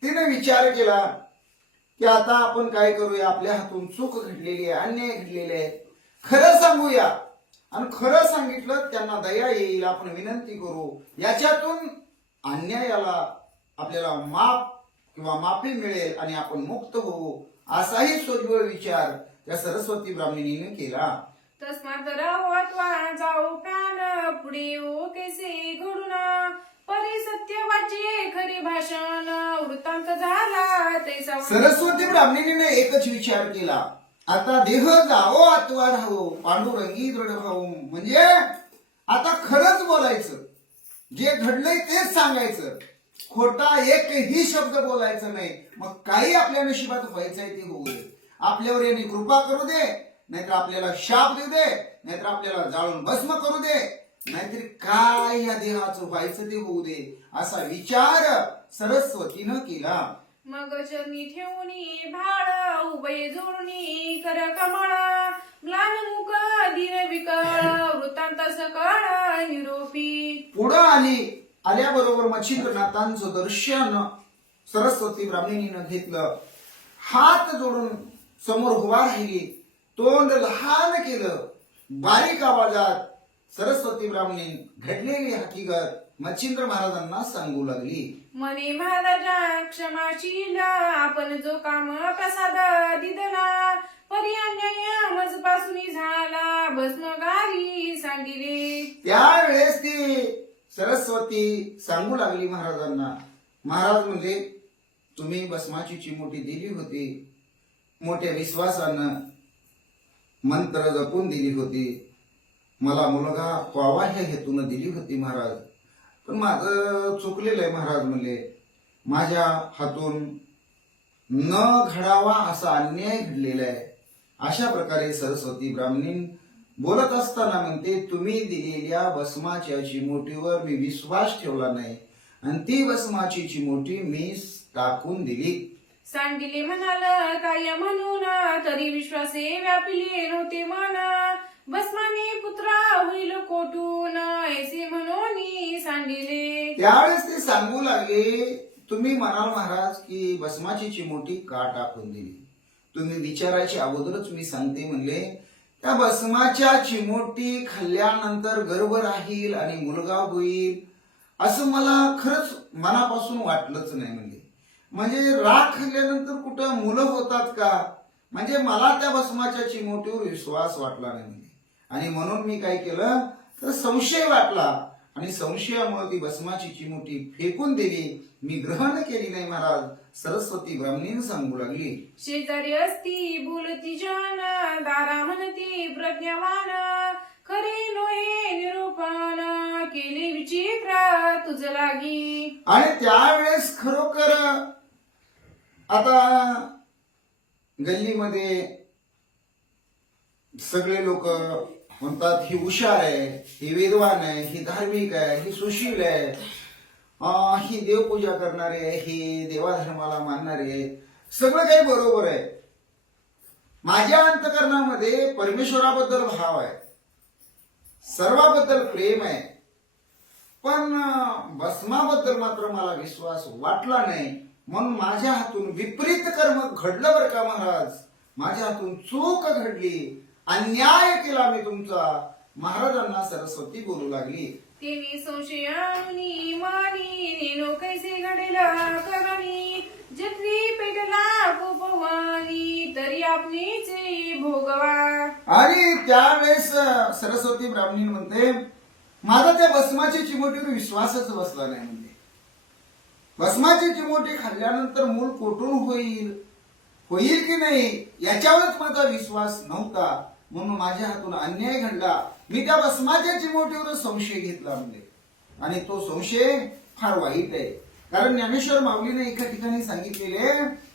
तिने विचार केला की आता आपण काय करूया. आपल्या हातून चूक घडलेली आहे, अन्याय घडलेले आहे. खरं सांगूया आणि खरं सांगितलं त्यांना दया येईल. आपण विनंती करू याच्यातून अन्यायाला आपल्याला माफ किंवा माफी मिळेल आणि आपण मुक्त होऊ. असाही सोज्वळ विचार त्या सरस्वती ब्राह्मणीने केला. तस्मात राहत्वा जाओ प्राण पुढे ओ कैसे घडूना परी सत्य वाचे खरी भाषण वृत्तांत झाला तैसा. सरस्वती ब्राह्मणीने एकच विचार केला, आता देह जावो आत्वा राहो पांडुरंगी दृढ भाऊ. म्हणजे आता खरंच बोलायचं. जे घडलंय तेच सांगायचं. खोटा एकही शब्द बोलायचं नाही. मग काही आपल्या नशिबात व्हायचंय ते होऊ दे. आपल्यावर यांनी कृपा करू दे नाहीतर आपल्याला शाप देऊ दे नाहीतर आपल्याला जाळून भस्म करू दे नाहीतर काय या देहाचं व्हायचं ते होऊ दे. असा विचार सरस्वतीनं केला. मग चरणी ठेवणी भाळ उभय जोडणी कर कमळ म्लान मुख दिन विकळ वृत्तांत सकळ निरोपी. पुढं आल्याबरोबर मच्छिंद्रनाथांचं दर्शन सरस्वती ब्राह्मणीनं घेतलं. हात जोडून समोर उभा राहिली. तोंड लहान केलं. बारीक आवाजात सरस्वती ब्राह्मणी घडलेली हकीकत मच्छिंद्र महाराजांना सांगू लागली. मने महाराजा क्षमाशील आपण जो काम प्रसाद दिदला परी अन्याय मजपासून झाला भस्मगारी सांगिले. त्यावेळेस ती सरस्वती सांगू लागली महाराजांना. महाराज म्हणजे तुम्ही भस्माची चिमोटी दिली होती, मोठ्या विश्वासानं मंत्र जपून दिली होती. मला मुलगा व्हावा ह्या हेतून दिली होती महाराज. पण माझं चुकलेलं आहे महाराज म्हणले. माझ्या हातून न घडावा असा अन्याय घडलेला आहे. अशा प्रकारे सरस्वती ब्राह्मणी बोलत असताना म्हणते, तुम्ही दिलेल्या भस्माच्या चिमोटीवर मी विश्वास ठेवला नाही आणि ती भस्माची चिमोटी मी टाकून दिली. सांडिले म्हणाल काय म्हणून तरी विश्वासे व्यापिले नव्हते मन भस्माने पुत्रा होईल कोटू सांडिले. त्यावेळेस ते सांगू लागले, तुम्ही म्हणाल महाराज की भस्माची चिमोटी का टाकून दिली, तुम्ही विचारायच्या अगोदरच मी सांगते म्हणले, त्या भस्माच्या चिमोटी खाल्ल्यानंतर गर्भ राहील आणि मुलगा होईल असं मला खरंच मनापासून वाटलंच नाही. म्हणजे राख खाल्ल्यानंतर कुठं मुलं होतात का, म्हणजे मला त्या भस्माच्या चिमोटीवर विश्वास वाटला नाही. आणि म्हणून मी काय केलं तर संशय वाटला आणि संशयामुळे ती भस्माची चिमोटी फेकून दिली, मी ग्रहण केली नाही महाराज. सरस्वती ब्राह्मणीन सांगू लागली, शेजारी असती बोलती जान, दारा म्हणती प्रज्ञावान, खरे नोहे निरूपण, केले विचित्र तुझ लागी. आणि त्यावेळेस खरोखर आता गल्लीमध्ये सगळे लोक म्हणतात ही हुशार आहे, ही वेदवान आहे, ही धार्मिक आहे, ही सुशील आहे, ही देवपूजा करणारी आहे, ही देवाधर्माला मानणारी आहे, सगळं काही बरोबर आहे. माझ्या अंतकरणामध्ये परमेश्वराबद्दल भाव आहे, सर्वाबद्दल प्रेम आहे, पण भस्माबद्दल मात्र मला विश्वास वाटला नाही. म्हणून माझ्या हातून विपरीत कर्म घडलं बरं का महाराज, माझ्या हातून चूक घडली, अन्याय केला मी तुमचा. महाराजांना सरस्वती बोलू लागली, तेनी संशयानी मानी, नेनो कैसे घडेल करणी, जत्री पेटला कोपवानी, तरी आपणीच भोगवा. आणि त्यावेळेस सरस्वती ब्राह्मणी म्हणते, माझा त्या भस्माची चिमोटीवर विश्वासच बसला नाही. म्हणजे भस्माची चिमोटी खाल्ल्यानंतर मूल कोठून होईल होईल की नाही याच्यावरच माझा विश्वास नव्हता. म्हणून माझ्या हातून अन्याय घडला, मी त्या भस्माच्या चिमोटीवर संशय घेतला. म्हणजे आणि तो संशय फार वाईट आहे. कारण ज्ञानेश्वर माऊलीने एका ठिकाणी सांगितलेले,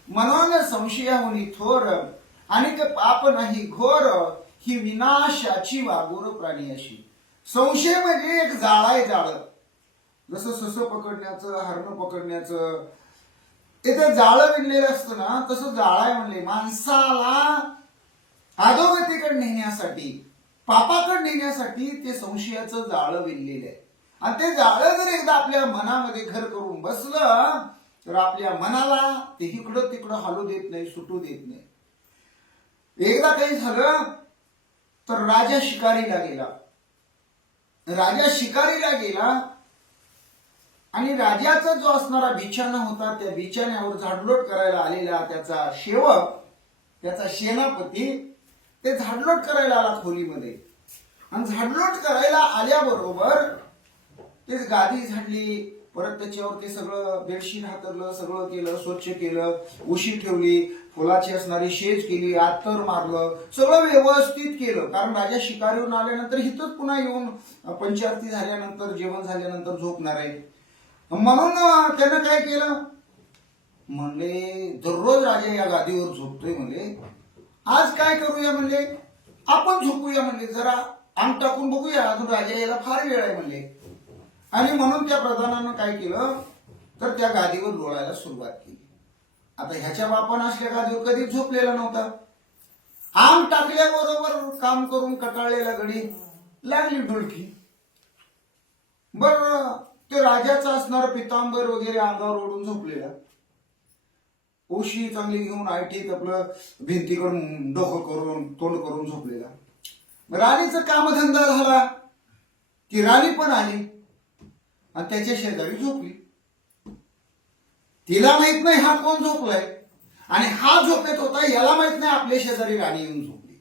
मनोन संशयाहुनी थोर आणि ते पाप नाही घोर, ही विनाशाची वागोर प्राणी अशी. संशय म्हणजे एक जाळ आहे, जाळ. जसं सस पकडण्याचं, हरण पकडण्याचं ते जाळ विणलेलं असतं ना, तसं जाळ आहे म्हणले. माणसाला अधोगतीकडे नेण्यासाठी, पापाकडे नेण्यासाठी ते संशयाचं जाळ विणलेलं आहे. आणि ते जाळ जर एकदा आपल्या मनामध्ये घर करून बसलं तर आपल्या मनाला ते इकडं तिकडं हलू देत नाही, सुटू देत नाही. एकदा काही झालं तर राजा शिकारीला गेला. राजा शिकारीला गेला आणि राजाचा जो असणारा बिछाना होता, त्या बिछाण्यावर झाडलोट करायला आलेला त्याचा सेवक, त्याचा सेनापती ते झाडलोट करायला आला खोलीमध्ये. आणि झाडलोट करायला आल्याबरोबर ते गादी झाडली, परत त्याच्यावर ते सगळं बेडशीट हातरलं, सगळं केलं, स्वच्छ केलं, उशी ठेवली, फुलाची असणारी शेज केली, आत्तर मारलं, सगळं व्यवस्थित केलं. कारण राजा शिकारीवरून आल्यानंतर इथंच पुन्हा येऊन पंचारती झाल्यानंतर, जेवण झाल्यानंतर झोपणार आहे. म्हणून त्यानं काय केलं, म्हणले दररोज राजा या गादीवर झोपतोय, म्हणले आज काय करूया, म्हणले आपण झोपूया, म्हणले जरा अंग टाकून बघूया, अजून राजा यायला फार वेळ आहे म्हणले. आणि म्हणून त्या प्रधानानं काय केलं तर त्या गादीवर लोळायला सुरुवात केली. आता ह्याच्या बापानं असल्या गादीवर कधीच झोपलेला नव्हता. अंग टाकल्याबरोबर काम करून कटाळलेला गडी लागली डुलकी. बर ते राजाचा असणार पितांबर वगैरे अंगावर ओढून झोपलेला, उशी चांगली घेऊन आयटीत आपलं भिंतीकडून डोकं करून तोंड करून झोपलेला. राणीचा कामधंदा झाला की राणी पण आली आणि त्याच्या शेजारी झोपली. तिला माहित नाही हा कोण झोपलाय, आणि हा झोपेत होता याला माहित नाही आपल्या शेजारी राणी येऊन झोपली.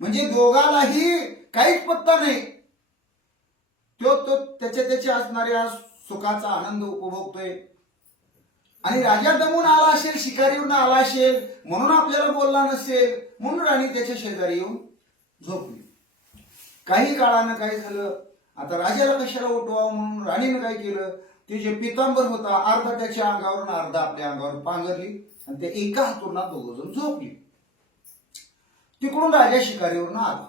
म्हणजे दोघालाही काहीच पत्ता नाही. तो त्याच्या असणाऱ्या सुखाचा आनंद उपभोगतोय. आणि राजा दमून आला असेल, शिकारीहून आला असेल, म्हणून आपल्याला बोलला नसेल, म्हणून राणी त्याच्या शेजारी येऊन झोपली. काही काळानं काय झालं, आता राजाला कशाला उठवावं म्हणून राणीनं काय केलं, ते जे पितांबर होता अर्धा त्याच्या अंगावर अर्धा आपल्या अंगावर पांघरली आणि त्या एका हातून दोघ जण झोपली. तिकडून राजा शिकारीवरून आला.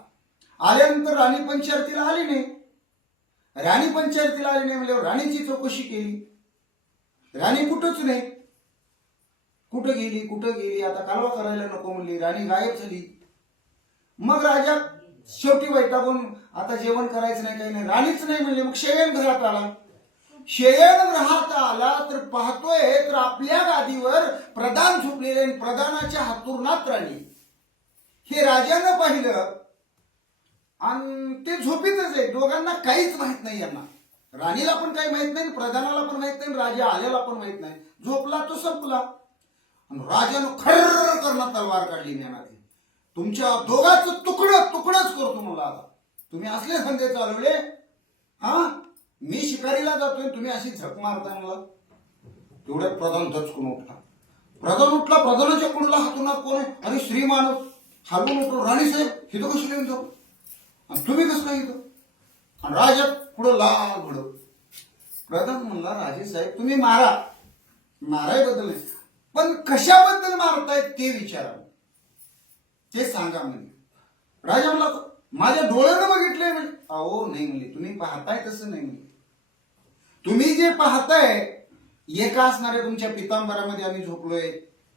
आल्यानंतर राणी पंचारतीला आली नाही. राणी पंचायतीला आली नाही म्हणजे राणीची चौकशी केली. राणी कुठंच नाही. कुठं गेली, आता कालवा करायला नको म्हणली, राणी गायब झाली. मग राजा शेवटी वैतागून आता जेवण करायचं नाही, काही नाही. राणीच नाही म्हणले, मग शयन घरात आला. शयन ग्रहात आला तर पाहतोय तर आपल्या गादीवर प्रधान झोपलेले आणि प्रधानाच्या हातुरणात राणी. हे राजानं पाहिलं आणि ते झोपीतच आहे. दोघांना काहीच माहित नाही. यांना राणीला पण काही माहित नाही, प्रधानाला पण माहित नाही, राजा आलेला पण माहित नाही. झोपला तो संपला. आणि राजानं खर्र करणं तलवार काढली ज्ञानाची. तुमच्या दोघांचं तुकडच करतो मला आता. तुम्ही असले धंदे चालवले, हा मी शिकारीला जातोय, तुम्ही अशी झक मारताय मला. तेवढ्यात प्रधान दचकून उठला. प्रधानाच्या कुंडला हातून कोण आहे? अरे श्री मानव. हालून उठलो. राणी साहेब हिथं कशी येऊन जाऊ आणि तुम्ही कसं काय इथं? आणि राजा पुढं लाल भडक. प्रधान म्हणला, राजे साहेब तुम्ही मारायबद्दल नाही, पण कशाबद्दल मारताय ते विचारा, ते सांगा म्हणे. राजा म्हणला, माझ्या डोळ्यानं बघितलंय म्हणे. अहो नाही म्हणले, तुम्ही पाहताय तसं नाही म्हणे. तुम्ही जे पाहताय एका असणाऱ्या तुमच्या पितांबरामध्ये आम्ही झोपलोय,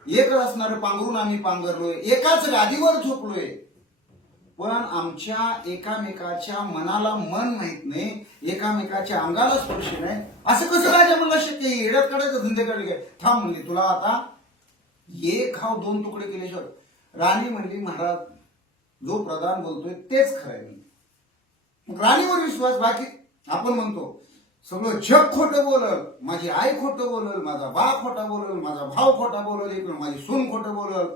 एक असणारं पांघरून आम्ही पांघरलोय, एकाच गादीवर झोपलोय, पण आमच्या एकामेकाच्या मनाला मन माहित नाही, एकामेकाच्या अंगाला स्पर्श नाही. असं कसं राजा म्हणला शक्य? येड्यात काढायचं धंदे काढले काय? थांब म्हणली, तुला आता एक घाव दोन तुकडे केल्याशिवाय. राणी म्हणली, महाराज जो प्रधान बोलतोय तेच खरं आहे. मग राणीवर विश्वास. बाकी आपण म्हणतो सगळं जग खोटं बोलल, माझी आई खोटं बोलल, माझा बाप खोटा बोलल, माझा भाऊ खोटा बोलल, इकडे माझी सून खोटं बोलल,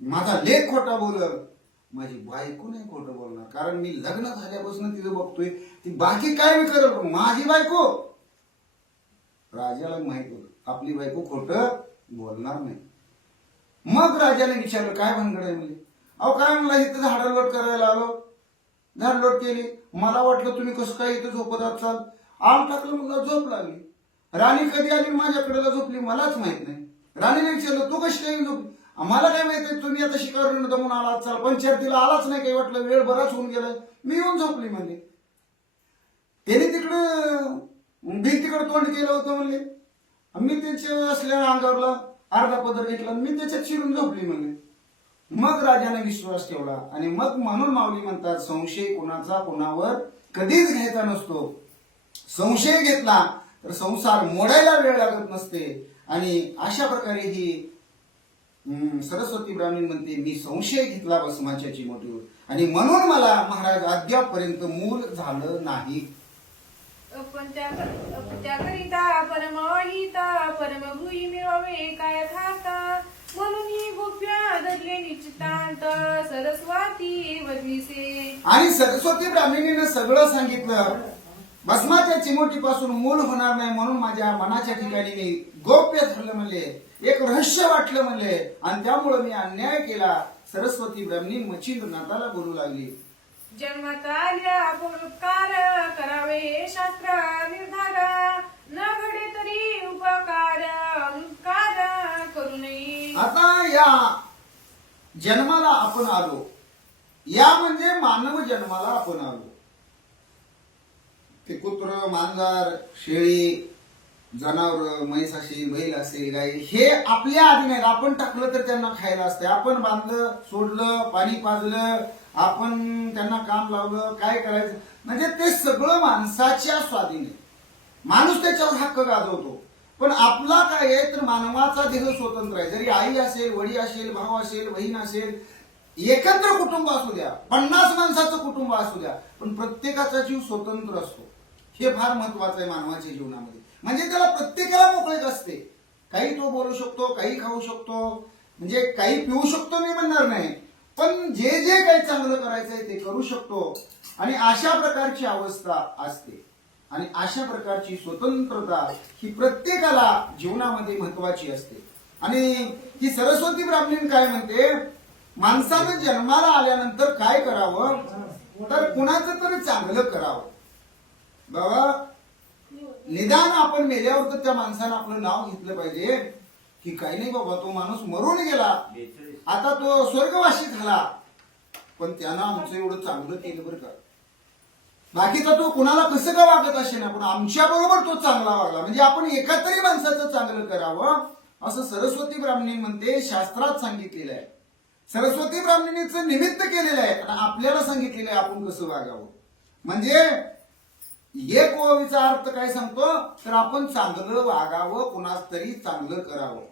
माझा लेक खोटा बोलल, माझी बायको नाही खोटं बोलणार. कारण मी लग्न झाल्यापासून तिथं बघतोय ती बाकी काय मी करल, माझी बायको. राजाला माहित होत आपली बायको खोटं बोलणार नाही. मग राजाने विचारलं, काय भानगड आहे म्हणजे? अहो काय म्हणला, इथं झाडलोट करायला आलो, झाडलोट केली. मला वाटलं तुम्ही कसं काय इथं झोपत असाल. आम टाकलं, मला झोप लागली. राणी कधी आली माझ्याकडे झोपली मलाच माहित नाही. राणीने विचारलं, तू कशी काय झोपली? आम्हाला काय माहिती, तुम्ही आता शिकारून दमून आलात, चाल पंचायतीला आलाच नाही, काही वाटलं वेळ बराच होऊन गेलाय, मी येऊन झोपली म्हणले. त्याने तिकडं भिंतीकडे तोंड केलं होतं म्हणले. मी त्याच्या असल्या अंगावरला अर्धा पदर घेतला, मी त्याच्यात शिरून झोपली म्हणले. मग राजाने विश्वास ठेवला. आणि मग म्हणून माऊली म्हणतात, संशय कोणाचा कोणावर कधीच घ्यायचा नसतो. संशय घेतला तर संसार मोडायला वेळ लागत नसते. आणि अशा प्रकारे ही सरस्वती ब्राह्मणी म्हणते, मी संशय घेतला भस्माच्या चिमोटीवर आणि म्हणून मला महाराज अद्यापपर्यंत मूल झालं नाही. पण त्याकरिता परमहिता परमभूई मिळावे काय थाता, म्हणून ही गोप्या धरले निश्चितांत सरस्वती वधविसे. आणि सरस्वती ब्राह्मणीने सगळं सांगितलं. भस्माच्या चिमोटीपासून मूल होणार नाही म्हणून माझ्या मनाच्या ठिकाणी मी गोप्य धरलं म्हणले, एक रहस्य वाटलं म्हणले, आणि त्यामुळे मी अन्याय केला. सरस्वती ब्राह्मणी मच्छिंद्रनाथाला बोलू लागली, जन्मात आल्या परोपकार करावे शास्त्र निर्धार, न घडे तरी उपकार अनुपकार करू नये. आता या जन्माला आपण आलो, या म्हणजे मानव जन्माला आपण आलो. ते कुत्र, मांजर, शेळी, जनावर, म्हैस असेल, बैल असेल, गाय, हे आपल्या आधी नाहीत. आपण टाकलं तर त्यांना खायला असते. आपण बांधलं, सोडलं, पाणी पाजलं, आपण त्यांना काम लावलं, काय करायचं म्हणजे ते सगळं माणसाच्या स्वाधीन. माणूस त्याच्यावर हक्क गाजवतो. पण आपला काय आहे तर मानवाचा देह स्वतंत्र आहे. जरी आई असेल, वडील असेल, भाऊ असेल, बहीण असेल, एकत्र कुटुंब असू द्या, 50 माणसाचं कुटुंब असू द्या, पण प्रत्येकाचा जीव स्वतंत्र असतो. हे फार महत्वाचं आहे मानवाच्या जीवनामध्ये. म्हणजे त्याला प्रत्येकाला मोकळीक असते. काही तो बोलू शकतो, काही खाऊ शकतो, म्हणजे काही पिऊ शकतो मी म्हणणार नाही, पण जे जे काही चांगलं करायचंय ते करू शकतो. आणि अशा प्रकारची अवस्था असते. आणि अशा प्रकारची स्वतंत्रता ही प्रत्येकाला जीवनामध्ये महत्वाची असते. आणि ही सरस्वती ब्राह्मणी काय म्हणते, माणसानं जन्माला आल्यानंतर काय करावं तर कुणाचं तरी चांगलं करावं. बाबा निदान आपण मेल्यावर तर त्या माणसानं आपलं नाव घेतलं पाहिजे की काही नाही बाबा, तो माणूस मरून गेला, आता तो स्वर्गवासी झाला, पण त्यानं आमचं एवढं चांगलं केलं बरं का. बाकीचा तो कुणाला कसं का वागत असे ना, पण आमच्या बरोबर तो चांगला वागला, म्हणजे आपण एका तरी माणसाचं चांगलं करावं असं सरस्वती ब्राह्मणी म्हणते. शास्त्रात सांगितलेलं आहे. सरस्वती ब्राह्मणीचं निमित्त केलेलं आहे आणि आपल्याला सांगितलेलं आहे आपण कसं वागावं. म्हणजे एक ओवीचा अर्थ काय सांगतो तर आपण चांगलं वागावं, कुणाच तरी चांगलं करावं.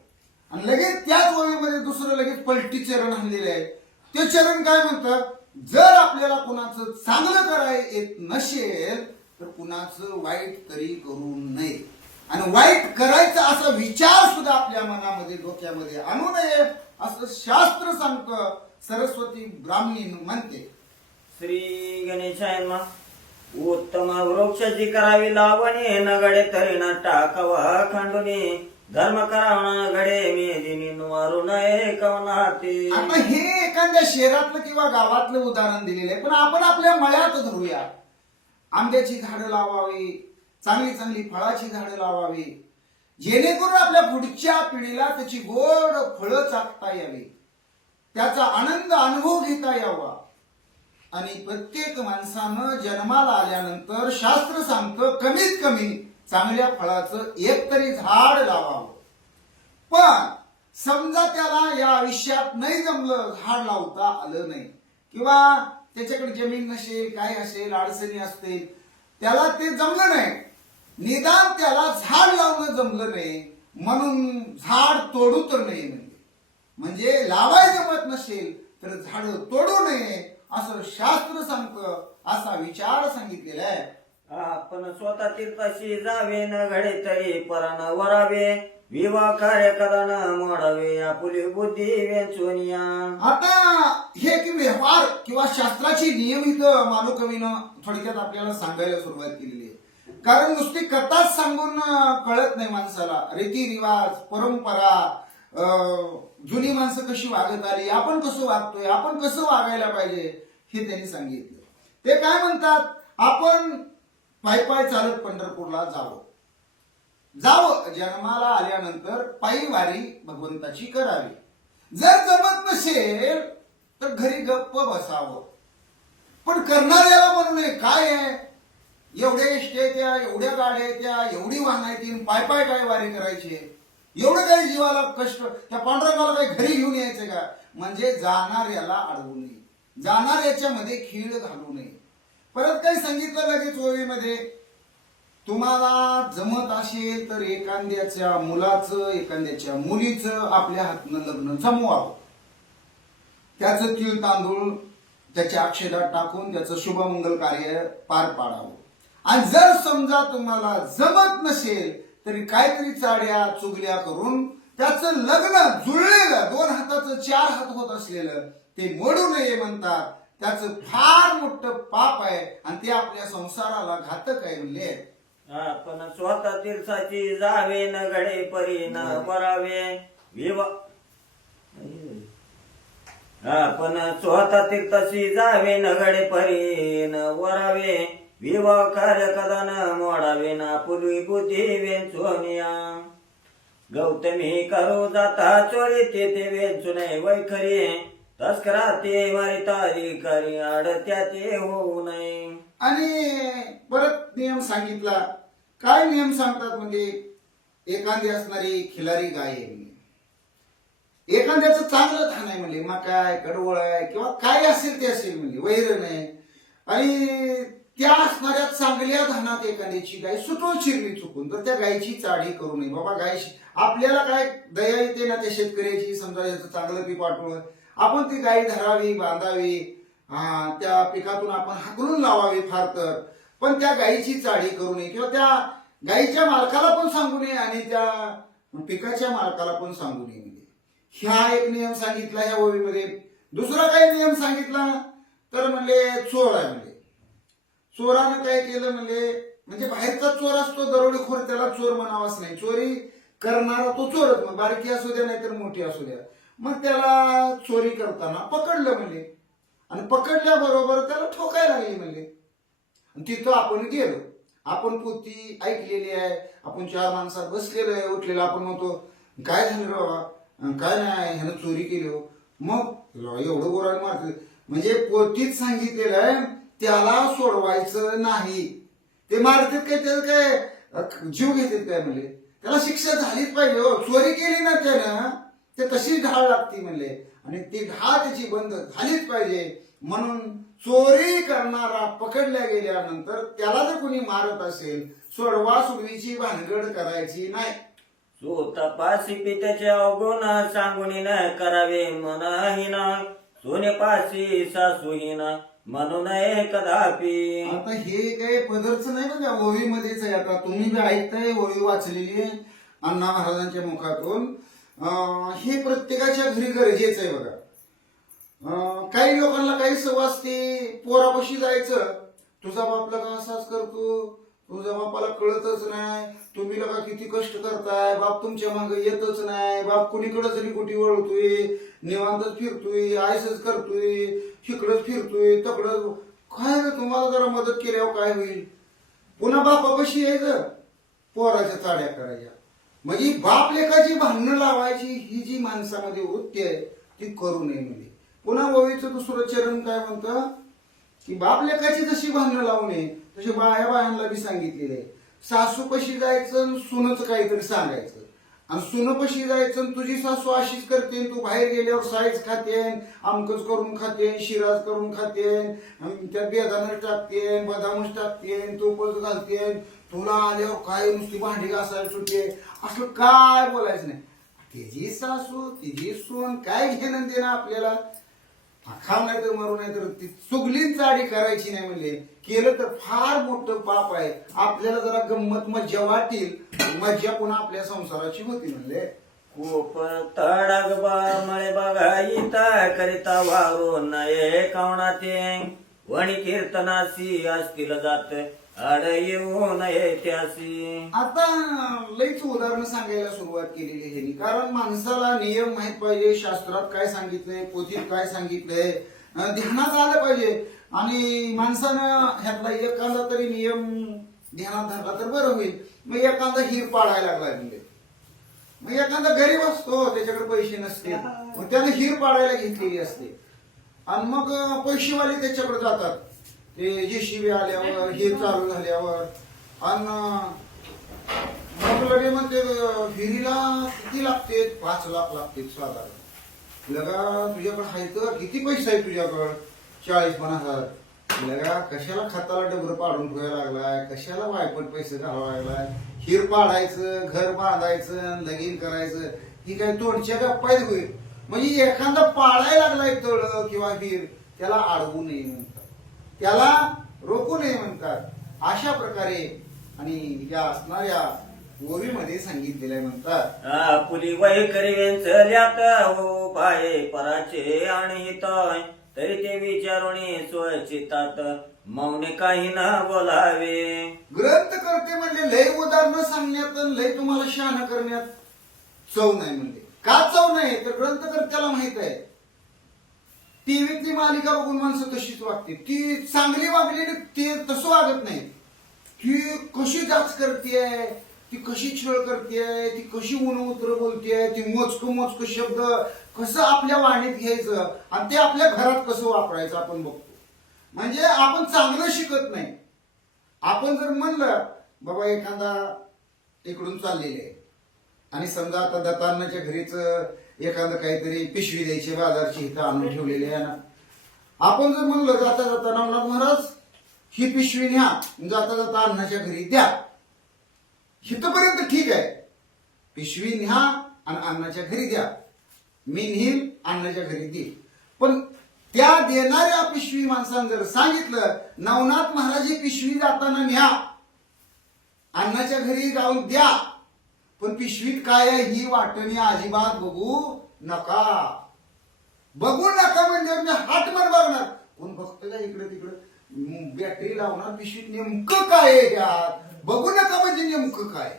आणि लगेच त्याच ओवीमध्ये दुसरं लगेच पलटी चरण आणलेलं आहे. ते चरण काय म्हणतात, जर आपल्याला कुणाचं चांगलं करायला येत नसेल तर कुणाचं वाईट तरी करू नये. आणि वाईट करायचा असा विचार सुद्धा आपल्या मनामध्ये डोक्यामध्ये आणू नये असं शास्त्र सांगतं. सरस्वती ब्राह्मणी म्हणते. श्री गणेशाय नमः. उत्तम वृक्षाची करावी लावणी नगडे तरी न टाकावा खंडुनी धर्म करावणं घडे मेदिनी मारू नये कवनाती. आता हे एखाद्या शहरातलं किंवा गावातलं उदाहरण दिलेलं आहे, पण आपण आपल्या मळ्यात धरूया. आंब्याची झाडं लावावी, चांगली चांगली फळाची झाडं लावावी, जेणेकरून आपल्या पुढच्या पिढीला त्याची गोड फळं चाखता यावी, त्याचा आनंद अनुभव घेता यावा. आणि प्रत्येक माणसानं जन्माला आल्यानंतर शास्त्र सांगतं कमीत कमी चांगल्या फळाचं एक तरी झाड लावावं. पण समजा त्याला या आयुष्यात नाही जमलं, झाड लावता आलं नाही किंवा त्याच्याकडे जमीन नसेल, काय असेल, अडचणी असतील, त्याला ते जमलं नाही, निदान त्याला झाड लावणं जमलं नाही म्हणून झाड तोडू तर नाही म्हणजे लावाय जमत नसेल तर झाड तोडू नये असं शास्त्र सांगतं. असा विचार सांगितलेला आहे. आपण स्वतः तीर्थाशी जावे न घडे तरी परान वरावे विवाह कार्य कदान मोडावे आपुली बुद्धी वेचुनिया. आता हे की व्यवहार किंवा शास्त्राची नियम इथं मालुकवीनं थोडक्यात आपल्याला सांगायला सुरुवात केलेली आहे. कारण नुसती कथाच सांगून कळत नाही माणसाला. रीतिरिवाज, परंपरा, जुनी माणसं कशी वागत आली, आपण कसं वागतोय, आपण कसं वागायला पाहिजे हे त्यांनी सांगितलं. ते काय म्हणतात, आपण पायी पायी चालत पंढरपूरला जावं, जन्माला आल्यानंतर पायी वारी भगवंताची करावी. जर जमत नसेल तर घरी गप्प बसावं. पण करणाऱ्याला म्हणू नये काय आहे, एवढ्या एसट्या येत्या, एवढ्या गाड्या येत्या, एवढी वाहनं येतील, पाय पाय काय वारी करायची, एवढं काही जीवाला कष्ट, त्या पांडुरंगाला काही घरी घेऊन यायचं का. म्हणजे जाणाऱ्याला अडवू नये, जाणाऱ्याच्या मध्ये खीळ घालू नये. परत काही सांगितलं लगेच ओवीमध्ये, तुम्हाला जमत असेल तर एखाद्याच्या मुलाचं, एखाद्याच्या मुलीचं आपल्या हातनं लग्न जमवावं. त्याचं तीळ तांदूळ त्याच्या अक्षदात टाकून त्याचं शुभमंगल कार्य पार पाडावं. आणि जर समजा तुम्हाला जमत नसेल तरी काहीतरी चाड्या चुगल्या करून त्याचं लग्न जुळलेलं, 2 हाताचं 4 हात होत असलेलं ते मोडू नये म्हणतात. त्याचं फार मोठं पाप आहे आणि ते आपल्या संसाराला घातक आहे म्हणले. आपण स्वतः तीर्थाची जावे न घडे परी न वरावे विवाह. आपण स्वतः तीर्थाशी जावे न घडे परी न वरावे विवाह कार्य कदा न मोडावे ना पूर्वी बुद्धी वेचुनिया. गौतमी करू जाता चोरी ते वेचू नये वैखरी तस्करा ते मारिता अधिकारी आडत्या ते होऊ नये. आणि परत नियम सांगितला. काय नियम सांगतात म्हणजे, एखादी असणारी खिलारी गाय आहे म्हणजे, एखाद्याचं चांगलं धान आहे म्हणजे, मका आहे, कडवळ आहे किंवा काय असेल ते असेल म्हणजे, वैरण आहे, आणि त्या असणाऱ्या चांगल्या धानात एखाद्याची गाय सुटून शिरली चुकून तर त्या गायची चाडी करू नये. बाबा गायची आपल्याला काय दया येते ना त्या शेतकऱ्याची, समजा याचं चांगलं पीक वाटलं, आपण ती गाय धरावी, बांधावी, त्या पिकातून आपण हाकलून लावावी फार तर, पण त्या गायीची चाडी करू नये किंवा त्या गायीच्या मालकाला पण सांगू नये आणि त्या पिकाच्या मालकाला पण सांगू नये. ह्या एक नियम सांगितला ह्या ओळीमध्ये. दुसरा काही नियम सांगितला तर म्हणले चोर आहे म्हणजे, चोरानं काय केलं म्हणजे बाहेरचा चोर असतो दरोडेखोर, त्याला चोर म्हणावाच नाही, चोरी करणारा तो चोरच, मग बारकी असू द्या नाहीतर मोठी असू द्या. मग त्याला चोरी करताना पकडलं म्हणले आणि पकडल्याबरोबर त्याला ठोकायला लागली म्हणले. तिथं आपण गेलो, आपण पोथी ऐकलेली आहे, आपण 4 माणसात बसलेलो आहे, उठलेलं, आपण म्हणतो काय झालं रे बाबा, काय नाही ह्यानं चोरी केली हो, मग एवढं गोराड मारते. म्हणजे पोथीत सांगितलेलं आहे त्याला सोडवायचं नाही. ते मारतात काय, त्याचं काय जीव घेतात काय म्हणले, त्याला शिक्षा झालीच पाहिजे हो. चोरी केली ना त्यानं ते तशी ढाळ लागती म्हणले. आणि ती घा त्याची बंद झालीच पाहिजे. म्हणून चोरी करणारा पकडल्या गेल्यानंतर त्याला जर कोणी मारत असेल, सोडवा सोडवीची भानगड करायची नाही. तपासी पित्याचे अवगुण सांगून न करावे मनहीन, सोने पाशी सासूहीन म्हणू नये कदापि. आता हे काही पदरच नाही बघा, ओवीमध्येच आहे. आता तुम्ही बी ऐकताय ओवी वाचलेली आहे अण्णा महाराजांच्या मुखातून. हे प्रत्येकाच्या घरी गरजेचं आहे बघा. काही लोकांना काही सवय असते, पोरापाशी जायचं, तुझा बाप लगा असाच करतो, तुझ्या बापाला कळतच नाही, तुम्ही लगा किती कष्ट करताय, बाप तुमच्या मागे येतच नाही, बाप कुणीकडे जरी कुठे वळतोय, निवांतच फिरतोय, आयसच करतोय, इकडंच फिरतोय, तकडं. काय रे, तुम्हाला जरा मदत केल्यावर काय होईल? पुन्हा बापापाशी यायचं, पोराच्या चाड्या करायच्या. म्हणजे बाप लेखाची भांडणं लावायची ही जी माणसामध्ये वृत्ती आहे ती करू नये. म्हणजे पुन्हा ओवीचं दुसरं चरण काय म्हणतं की बाप लेखाची जशी भांडणं लावू नये तशी बायांना बी सांगितलेलं आहे. सासूपाशी जायचं, सुनच काहीतरी सांगायचं, आणि सुनपाशी जायचं, तुझी सासू अशीच करते, तू बाहेर गेल्यावर साईज खातेन, आमकच करून खातेन, शिराज करून खातेन, त्यात बेदानच टाकतेन, बदामच टाकतेन, तूपच घालतेन, तुला आल्यावर काय नुसती भांडी घासायला सुटे, असं काय बोलायचं नाही. तिची सासू तिची सून काय घेणं देणं आपल्याला. खाव नाही तर मरू नाही तर ती चुगली चाडी करायची नाही. म्हणले केलं तर फार मोठं पाप आहे. आपल्याला जरा गंमत मज्जा वाटेल, मज्जा पुन्हा आपल्या संसाराची होती. म्हणले खूप तडाग मळे बघायता करिता वारू नये कावणाते, वणी कीर्तनासी असतील जात आड येऊ नये त्यासी. आता लईच उदाहरण सांगायला सुरुवात केलेली आहे, कारण माणसाला नियम माहित पाहिजे. शास्त्रात काय सांगितलंय, पोथीत काय सांगितलंय, ध्यानात आलं पाहिजे. आणि माणसानं ह्यातला एखादा तरी नियम ध्यानात धरला तर बरं होईल. मग एखादा हिर पाडायला लागला, म्हणजे मग एखादा गरीब असतो, त्याच्याकडे पैसे नसते, मग त्यानं हिर पाडायला घेतलेली असते, आणि मग पैसेवाले त्याच्याकडे जातात. ते जेसीबी आल्यावर, हे चालू झाल्यावर, आणि मग लगे मग ते हिरीला किती लागते, 5 लाख लागते साधारण. लगा तुझ्याकडे आहे तर किती पैसे आहे तुझ्याकडं? 40-50,000. लगा कशाला खताला डबर पाडून ठेवायला लागलाय, कशाला वायपट पैसे घालावा लागलाय? हिर पाडायचं, घर बांधायचं, लगीन करायचं, ही काय तोंडच्या गप्पा होईल. म्हणजे एखादा पाडायला लागलाय तळ किंवा हिर, त्याला अडवू नये म्हणतात, त्याला रोखू नये म्हणतात. अशा प्रकारे आणि या असणाऱ्या ओवीमध्ये सांगितलेलं म्हणतात. पुली वय करीवेंचल्यात हो पाये पराचे आणि हिताय, तरी ते विचारुणी स्वचितात मौने काही न बोलावे. ग्रंथ करते म्हणजे लय उदाहरणं सांगण्यात, लय तुम्हाला शहाणं करण्यात चव नाही. म्हणजे का चव नाही तर ग्रंथकर्त्याला माहित आहे टीव्हीतली मालिका बघून माणसं तशीच वागते. ती चांगली वागलेली ते तसं वागत नाही. ती कशी जाच करतेय, ती कशी छळ करतेय, ती कशी उन उतर बोलतेय, ती मोजकं शब्द कसं आपल्या वाणीत घ्यायचं आणि ते आपल्या घरात कसं वापरायचं आपण बघतो. म्हणजे आपण चांगलं शिकत नाही. आपण जर म्हणलं बाबा एखादा इकडून चाललेले आहे आणि समजा आता दत्तांनाच्या घरीच एखादं काहीतरी पिशवी द्यायची बाजारची इथं आणून ठेवलेली आहे ना, आपण जर म्हणलं जाता जाता नवनाथ महाराज ही पिशवी न्या, जाता जाता अण्णाच्या घरी द्या, इथपर्यंत ठीक आहे. पिशवी न्या आणि अण्णाच्या घरी द्या, मी नेईन अण्णाच्या घरी दे. पण त्या देणाऱ्या पिशवी माणसानं जर सांगितलं नवनाथ महाराज ही पिशवी जाताना न्या, अण्णाच्या घरी जाऊन द्या, पण पिशवीत काय आहे ही वाटणी अजिबात बघू नका. बघू नका म्हणजे हात मन बघणार, कोण बघतं का इकडे तिकडे, बॅटरी लावणार, पिशवीत नेमकं काय आहे त्यात बघू नका म्हणजे नेमकं काय.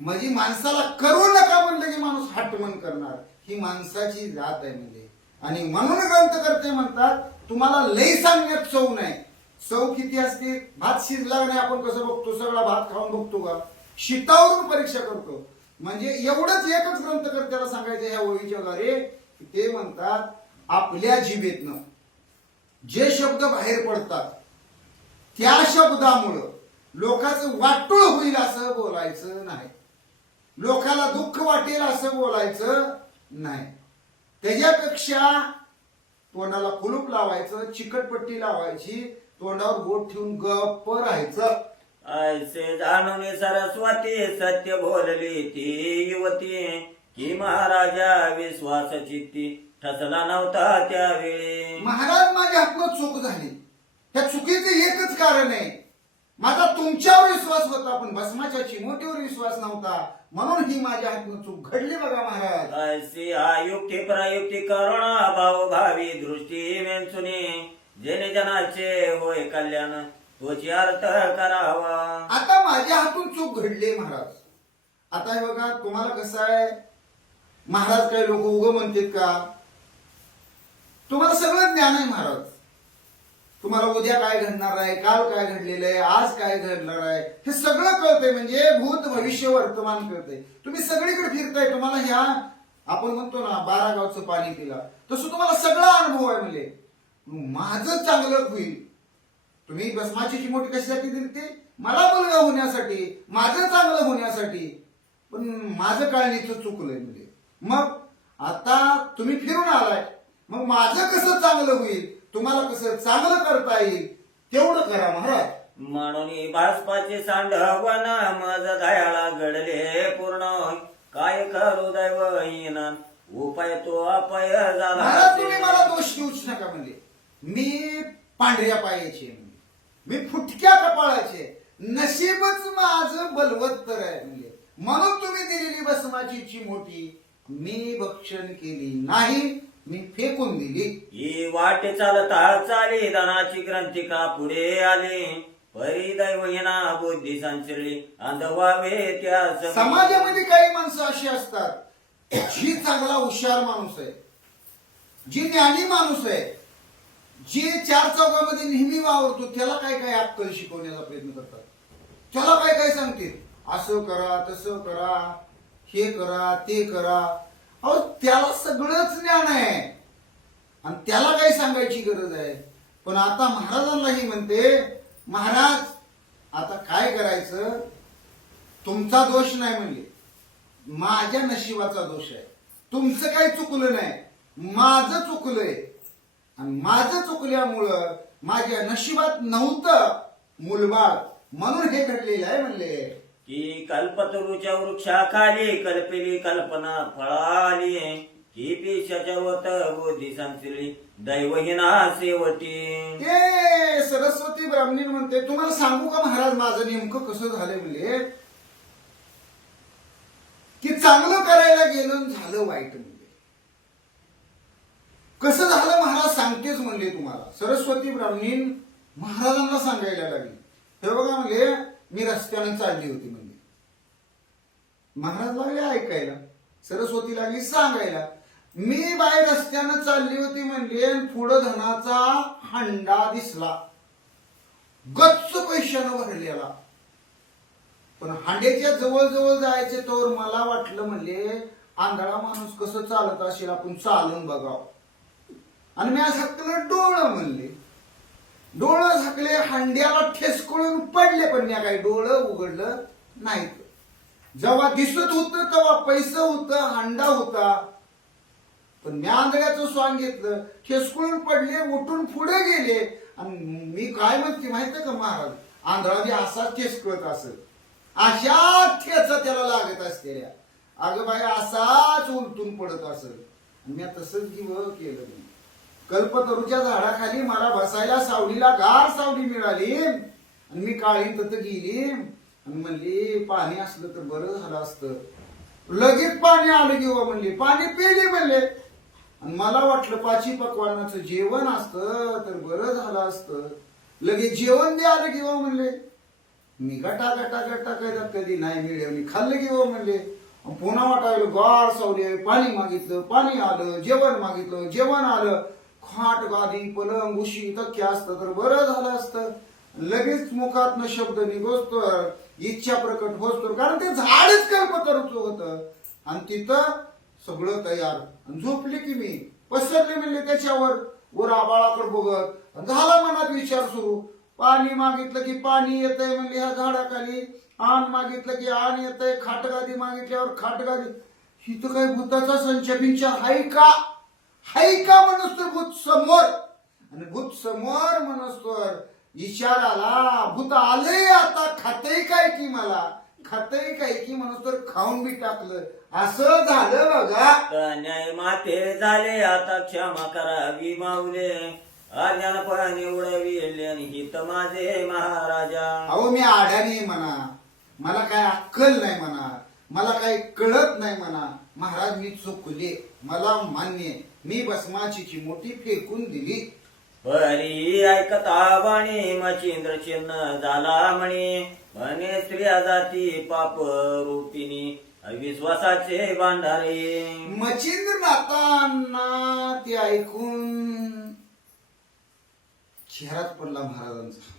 म्हणजे माणसाला करू नका म्हणलं की माणूस हटमन करणार, ही माणसाची जात आहे. म्हणजे आणि म्हणून ग्रंथ करते म्हणतात तुम्हाला लई सांगण्यात चव नाही. चव किती असते, भात शिजला नाही आपण कसं बघतो, सगळा भात खाऊन बघतो का, शीतावरून परीक्षा करतो. म्हणजे एवढंच एकच ग्रंथकर्त्याला सांगायचं ह्या ओळीच्या द्वारे, ते म्हणतात आपल्या जिभेतनं जे शब्द बाहेर पडतात त्या शब्दामुळं लोकांचं वाटूळ होईल असं बोलायचं नाही, लोकाला दुःख वाटेल असं बोलायचं नाही. त्याच्यापेक्षा तोंडाला कुलूप लावायचं, चिकटपट्टी लावायची, तोंडावर बोट ठेवून गप्प राहायचं. ऐसे जाणून सरस्वती सत्य बोलली ती युवती की महाराजा विश्वास चित्ती ठसला नव्हता त्यावेळी. महाराज माझ्या हातनं चूक झाली. त्या चुकीचं एकच कारण आहे, माझा तुमच्यावर विश्वास होता पण भस्माच्या चिमोटीवर विश्वास नव्हता, म्हणून ही माझ्या हातनं चूक घडली बघा महाराज. ऐसी आयुक्ती प्रयुक्ती करुणा भाव भावी दृष्टी वेंचुनी जेणे जनाचे होय कल्याण तोची अर्थ करावा. आता माझ्या हातून चूक घडली महाराज. आता हे बघा, तुम्हाला कसं आहे, महाराज काही लोक उग म्हणतात का, तुम्हाला सगळं ज्ञान आहे महाराज. तुम्हाला उद्या काय घडणार आहे, काल काय घडलेलं आहे, आज काय घडणार आहे, हे सगळं कळतंय. म्हणजे भूत भविष्य वर्तमान कळतंय. तुम्ही सगळीकडे फिरताय, तुम्हाला ह्या आपण म्हणतो ना 12 गावचं पाणी पिला, तसं तुम्हाला सगळा अनुभव आहे. म्हणजे माझं चांगलं होईल. तुम्ही भस्माची चिमोटी कशासाठी दिली ते, मला मुलगा होण्यासाठी, माझं चांगलं होण्यासाठी. पण माझं काळणीचं चुकलंय. म्हणजे मग आता तुम्ही फिरून आलाय, मग माझं कसं चांगलं होईल, तुम्हाला कसं चांगलं करता येईल तेवढं करा महाराज. म्हणून बाष्पाचे सांडवण मज दयाळा घडले पूर्ण काय करू दैवहीन उपाय तो अपाय झाला. महाराज तुम्ही मला दोष देऊच नका. म्हणजे मी पांढऱ्या पायाचे, मी फुटक्या कपाळाचे, नशीबच माझं बलवत्तर आहे. म्हणजे म्हणून तुम्ही दिलेली भस्माची चिमोटी मी भक्षण केली नाही, मी फेकून दिली. ही वाटे चालता चाली धनाची ग्रंथिका पुढे आली परी दैवहीना बुद्धी संचरली अंधवावे त्या समाजामध्ये काही माणसं अशी असतात, जी चांगला हुशार माणूस आहे, जी ज्ञानी माणूस आहे, जे 4 चौकामध्ये नेहमी वावरतो, त्याला काय काय अक्कल शिकवण्याचा प्रयत्न करतात. त्याला काय काय सांगतील, असं करा, तसं करा, हे करा, ते करा. अहो त्याला सगळंच ज्ञान आहे आणि त्याला काही सांगायची गरज आहे. पण आता महाराजांनाही म्हणते, महाराज आता काय करायचं, तुमचा दोष नाही, म्हणजे माझ्या नशिबाचा दोष आहे. तुमचं काही चुकलं नाही, माझं चुकलंय. आणि माझं चुकल्यामुळं माझ्या नशिबात नव्हतं मुलबाळ, म्हणून हे घडलेलं आहे. म्हणले की कल्पतरूच्या वृक्षाखाली कल्पेली कल्पना फळाली की पेशाच्या वत बुद्धी संचरली दैवहीना सेवटी. ते सरस्वती ब्राह्मणी म्हणते, तुम्हाला सांगू का महाराज माझं नेमकं कसं झालंय. म्हणजे की चांगलं करायला गेलं झालं वाईट. म्हणजे कसं झालं महाराज सांगतेच म्हणले तुम्हाला. सरस्वती ब्राह्मणी महाराजांना सांगायला लागली. हे बघा म्हणले, मी रस्त्याने चालली होती. म्हणजे महाराज लागले ऐकायला, सरस्वती लागली सांगायला. मी बाहेर रस्त्यानं चालली होती म्हणले, पुढं धनाचा हंडा दिसला, गच्च पैशानं भरलेला. पण हांड्याच्या जवळ जवळ जायचे तर मला वाटलं म्हणले, आंधळा माणूस कसं चालत असेल, आपण चालून बघावं. आणि मी आज झाकलं डोळं. म्हणले डोळं झाकले, हांड्याला ठेसकळून पडले, पण मी काही डोळं उघडलं नाही. जेव्हा दिसत होतं तेव्हा पैसे होतं, हांडा होता. पण मी आंधळ्याचं स्वांग घेतलं, ठेसकळून पडले, उठून पुढे गेले. आणि मी काय म्हणते माहितीये का महाराज, आंधळा बी असाच ठेसकळत असेल, अशा ठेचा त्याला लागत असतेल्या. अगं बाई असाच उलटून पडत असेल. मी तसंच जीव केलं. कल्पतरूच्या झाडाखाली मला बसायला सावलीला गार सावली मिळाली आणि मी काळी तत गेली आणि म्हणली पाणी असलं तर बरं झालं असतं. लगेच पाणी आलं किंवा म्हणली, पाणी पिली म्हणले. आणि मला वाटलं 5 पक्वानाचं जेवण असतं तर बरं झालं असतं. लगेच जेवण बी आलं किंवा म्हणले. मी गटा गटा गटा काय कधी नाही मिळवली, खाल्लं किंवा म्हणले. पुन्हा वाटायला गार सावली, पाणी मागितलं, पाणी आलं, जेवण मागितलं, जेवण आलं. खाट गादी पलंग उशी तक्या असतं तर बरं झालं असतं. लगेच मुखातनं शब्द निघोस्तो, इच्छा प्रकट होतो, कारण ते झाडच कल्पतरूचं होतं. आणि तिथं सगळं तयार. झोपली की मी पसरले म्हणले त्याच्यावर, वर आबाळाकडे बघत. झाला मनात विचार सुरू, पाणी मागितलं की पाणी येतंय म्हणले ह्या झाडाखाली, आण मागितलं की आण येतंय, खाटगादी मागितल्यावर खाटगादी. ही तर काही भूताचा संच बिंच आहे का, हाय का म्हणूस तर भूत समोर, आणि भूत समोर म्हणूस तर इशाराला भूत आले आता खातय काय की मला, खातय काय की म्हणूस तर खाऊन बी टाकलं. असं झालं बघा. न्याय माते झाले आता क्षमा करावी माऊले, अज्ञानपण उडविले हित माझे महाराजा. अहो मी आड्याने म्हणा, मला काय अक्कल नाही म्हणा, मला काही कळत नाही म्हणा. महाराज मी चुकले, मला मान्य, मी भस्माची चिमोटी फेकून दिली. परी ऐकता वाणी मचिंद्र चिन्ह झाला म्हणे स्त्रिया जाती पाप रूपिणी विश्वासाचे भांडारे. मचिंद्र नातांना ते ऐकून चेहराच पडला महाराजांचा.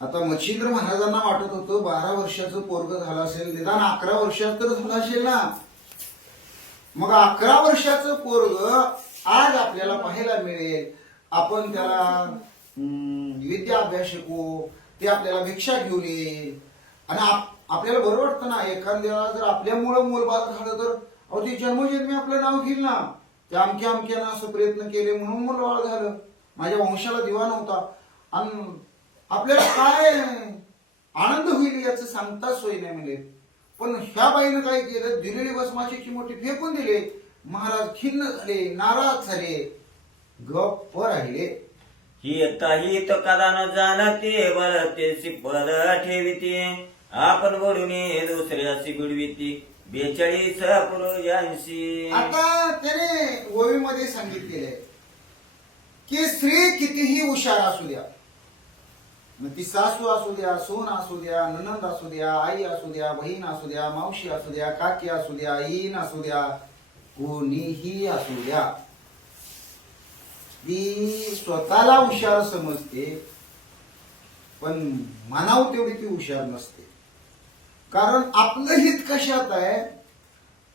आता मच्छिंद्र महाराजांना वाटत होतं 12 वर्षाचं पोरग झालं असेल, निदान 11 वर्षात तर झालं असेल ना. मग 11 वर्षाचं पोरग आज आपल्याला पाहायला मिळेल. आपण त्याला विद्या अभ्यास शिकवू, ते आपल्याला भिक्षा घेऊन येईल, आणि आपल्याला बरं वाटतं ना. एखाद्याला जर आपल्यामुळं मूलबाळ झालं तर अहो ते जन्मजन्मी आपलं नाव घेईल ना, ते अमक्या अमक्यानं असं प्रयत्न केले म्हणून मूलबाळ झालं, माझ्या वंशाला दिवा नव्हता. आणि आपल्याला काय आनंद होईल याचं सांगता सोय नाही म्हणजे. पण ह्या बाईनं काय केलं, दिलेली भस्माची चिमोटी फेकून दिले. महाराज खिन्न झाले, नाराज झाले, गप्प राहिले. हित कदा न जाणते वरते सिपल ठेविते, आपण बोलून दुसऱ्याशी गुडविती 42 पूर्वजांशी. आता त्याने ओवीमध्ये सांगितलेलं आहे की स्त्री कितीही हुशार असू द्या, मग ती सासू असू द्या, सून असू द्या, ननंद असू द्या, आई असू द्या, बहीण असू द्या, मावशी असू द्या, काकी असू द्या, ईन असू द्या, कोणीही असू द्या, ती स्वतःला हुशार समजते, पण मानाव तेवढी ती हुशार नसते. कारण आपलं हित कशात आहे,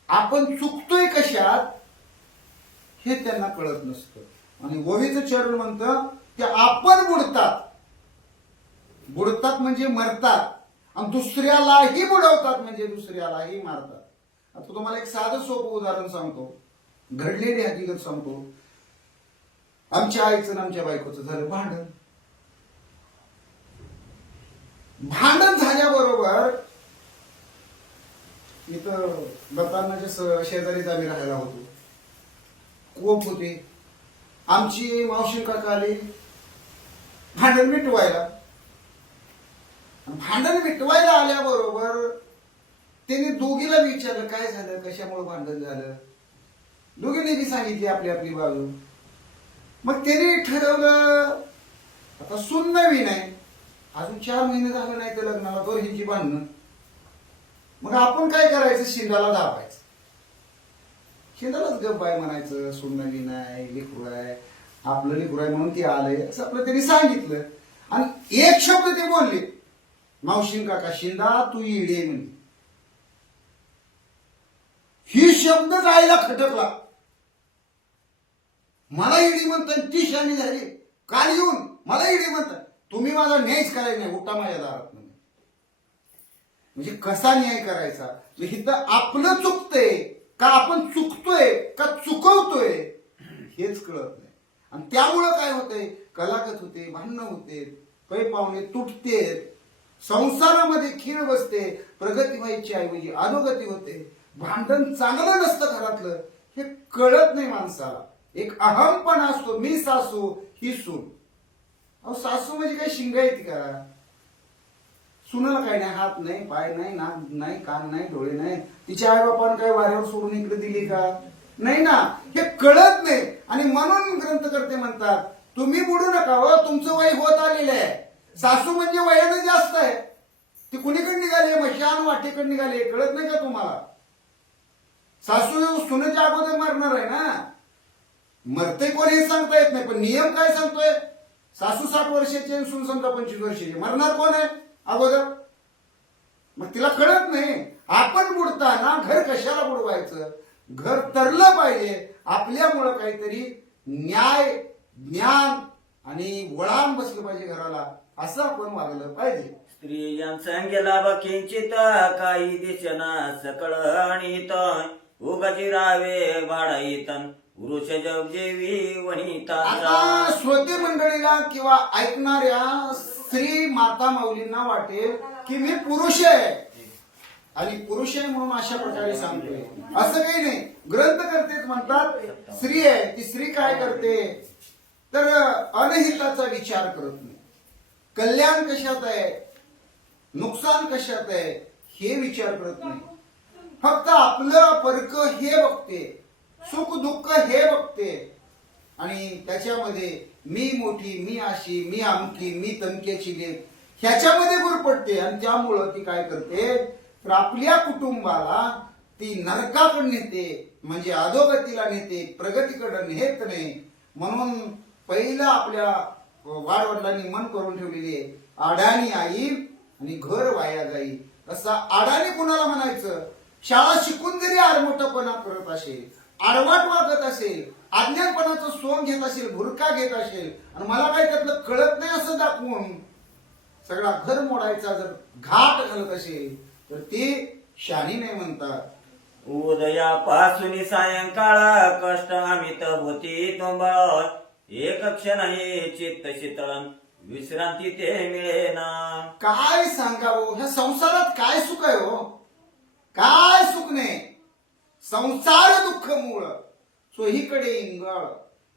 आपण चुकतोय कशात हे त्यांना कळत नसतं. आणि ओवीचं चरण म्हणतं की आपण बुडतात, बुडतात म्हणजे मरतात, आणि दुसऱ्यालाही बुडवतात म्हणजे दुसऱ्यालाही मारतात. आता तुम्हाला एक साधं सोपं उदाहरण सांगतो, घडलेली हकीकत सांगतो. आमच्या आईचं आणि आमच्या बायकोचं झालं भांडण. भांडण झाल्याबरोबर इथं दत्तांनाच्या शेजारीच आम्ही राहायला होतो. कोप होते. आमची मावशी काका आली भांडण मिटवायला. भांडण मिटवायला आल्याबरोबर त्यांनी दोघीला विचारलं काय झालं, कशामुळे भांडण झालं. दोघींनी बी सांगितली आपली आपली बाजू. मग त्यांनी ठरवलं आता सून नवीन आहे, अजून 4 महिने झाले नाही तर लग्नाला, तर हिची भांडणं. मग आपण काय करायचं, शिंदाला दाबायचं, शिंदालाच गप बाय म्हणायचं, सून नवीन आहे, लेकरू आहे, आपलं लेकरू आहे म्हणून ती आलंय असं आपलं त्यांनी सांगितलं. आणि एक शब्द ते बोलले, मावशीन काका, शिंदा तू इडे म्हणे. ही शब्द आईला खटकला. मला इडी म्हणतात, ती शानी झाली, काल येऊन मला इडी म्हणतात, तुम्ही माझा न्यायच करायचा नाही, उठा माझ्या दारात. म्हणजे कसा न्याय करायचा, इथं आपलं चुकतंय का आपण चुकतोय का चुकवतोय हेच कळत नाही. आणि त्यामुळं काय होतंय, कलागत होते, भांडणं होते, पै पाहुणे तुटते, संसारामध्ये खीळ बसते, प्रगती व्हायची ऐवजी अधोगती होते, भांडण चांगलं नसतं घरातलं, हे कळत नाही माणसाला. एक अहमपणा असतो, मी सासू ही सून. अहो सासू म्हणजे काही शिंगा येते का, सुनाला काही नाही, हात नाही, पाय नाही, नाक नाही, कान नाही, डोळे नाही. तिच्या आई बापानं काय वाऱ्यावर सोडून इकडे दिली का, नाही ना, हे कळत नाही. आणि म्हणून ग्रंथकर्ते म्हणतात तुम्ही बुडू नका हो, तुमचं वय होत आलेलं आहे. सासू म्हणजे वयानं जास्त आहे, ती कुणीकडे निघाली, मशान वाटेकडे निघाली, कळत नाही का तुम्हाला. सासू सुनेच्या अगोदर मरणार आहे ना, मरते कोण हे सांगता येत नाही, पण नियम काय सांगतोय, सासू 60 वर्षाची आणि सून समजा 25 वर्षाची, मरणार कोण आहे अगोदर. मग तिला कळत नाही. आपण बुडताना घर कशाला बुडवायचं, घर तरलं पाहिजे. आपल्यामुळं काहीतरी न्याय, ज्ञान आणि वळण बसलं पाहिजे घराला, असं आपण वागलं पाहिजे. स्त्रियांचा गेला बकिंचित काही दिसना सकळ आणीत, उगाची रावे भाडाईतन वृष जग जेवी वनिताचा. आता श्रोते मंडळीला किंवा ऐकणाऱ्या स्त्री माता माऊलींना वाटेल की मी पुरुष आहे आणि पुरुष आहे म्हणून अशा प्रकारे सांगतोय. असं काही नाही. ग्रंथकर्ते म्हणतात स्त्री आहे, ती स्त्री काय करते तर अनहिताचा विचार करत नाही. कल्याण कशात आहे, नुकसान कशात आहे हे विचार करत नाही. फक्त आपलं परक हे बघते, सुख दुःख हे बघते आणि त्याच्यामध्ये मी मोठी, मी अशी, मी अमकी, मी तमक्याची लेख ह्याच्यामध्ये गुरपटते आणि त्यामुळं ती काय करते तर आपल्या कुटुंबाला ती नरकाकडे नेते, म्हणजे अधोगतीला नेते, प्रगतीकडे नेत नाही. म्हणून पहिला आपल्या वाडवडिलांनी मन करून ठेवलेली आहे आडाणी आई आणि घर वाया जाई. तसा आडाणी कुणाला म्हणायचं? शाळा शिकून जरी आडमोठपणा करत असेल, आडवाट वागत असेल, अज्ञानपणाचं सोंग घेत असेल, भुरका घेत असेल आणि मला काही त्यातलं कळत नाही असं दाखवून सगळा घर मोडायचा जर घाट घालत असेल तर ते शानी नाही म्हणतात. उदयापासून सायंकाळ कष्ट अमित होती तुंबळ. एक क्षण हे चित्त शीतळन विश्रांती ते मिळेना. काय सांगावं ह्या संसारात काय सुख आहे हो? काय सुख नाही. संसार दुःख मूळ सोहीकडे इंगळ,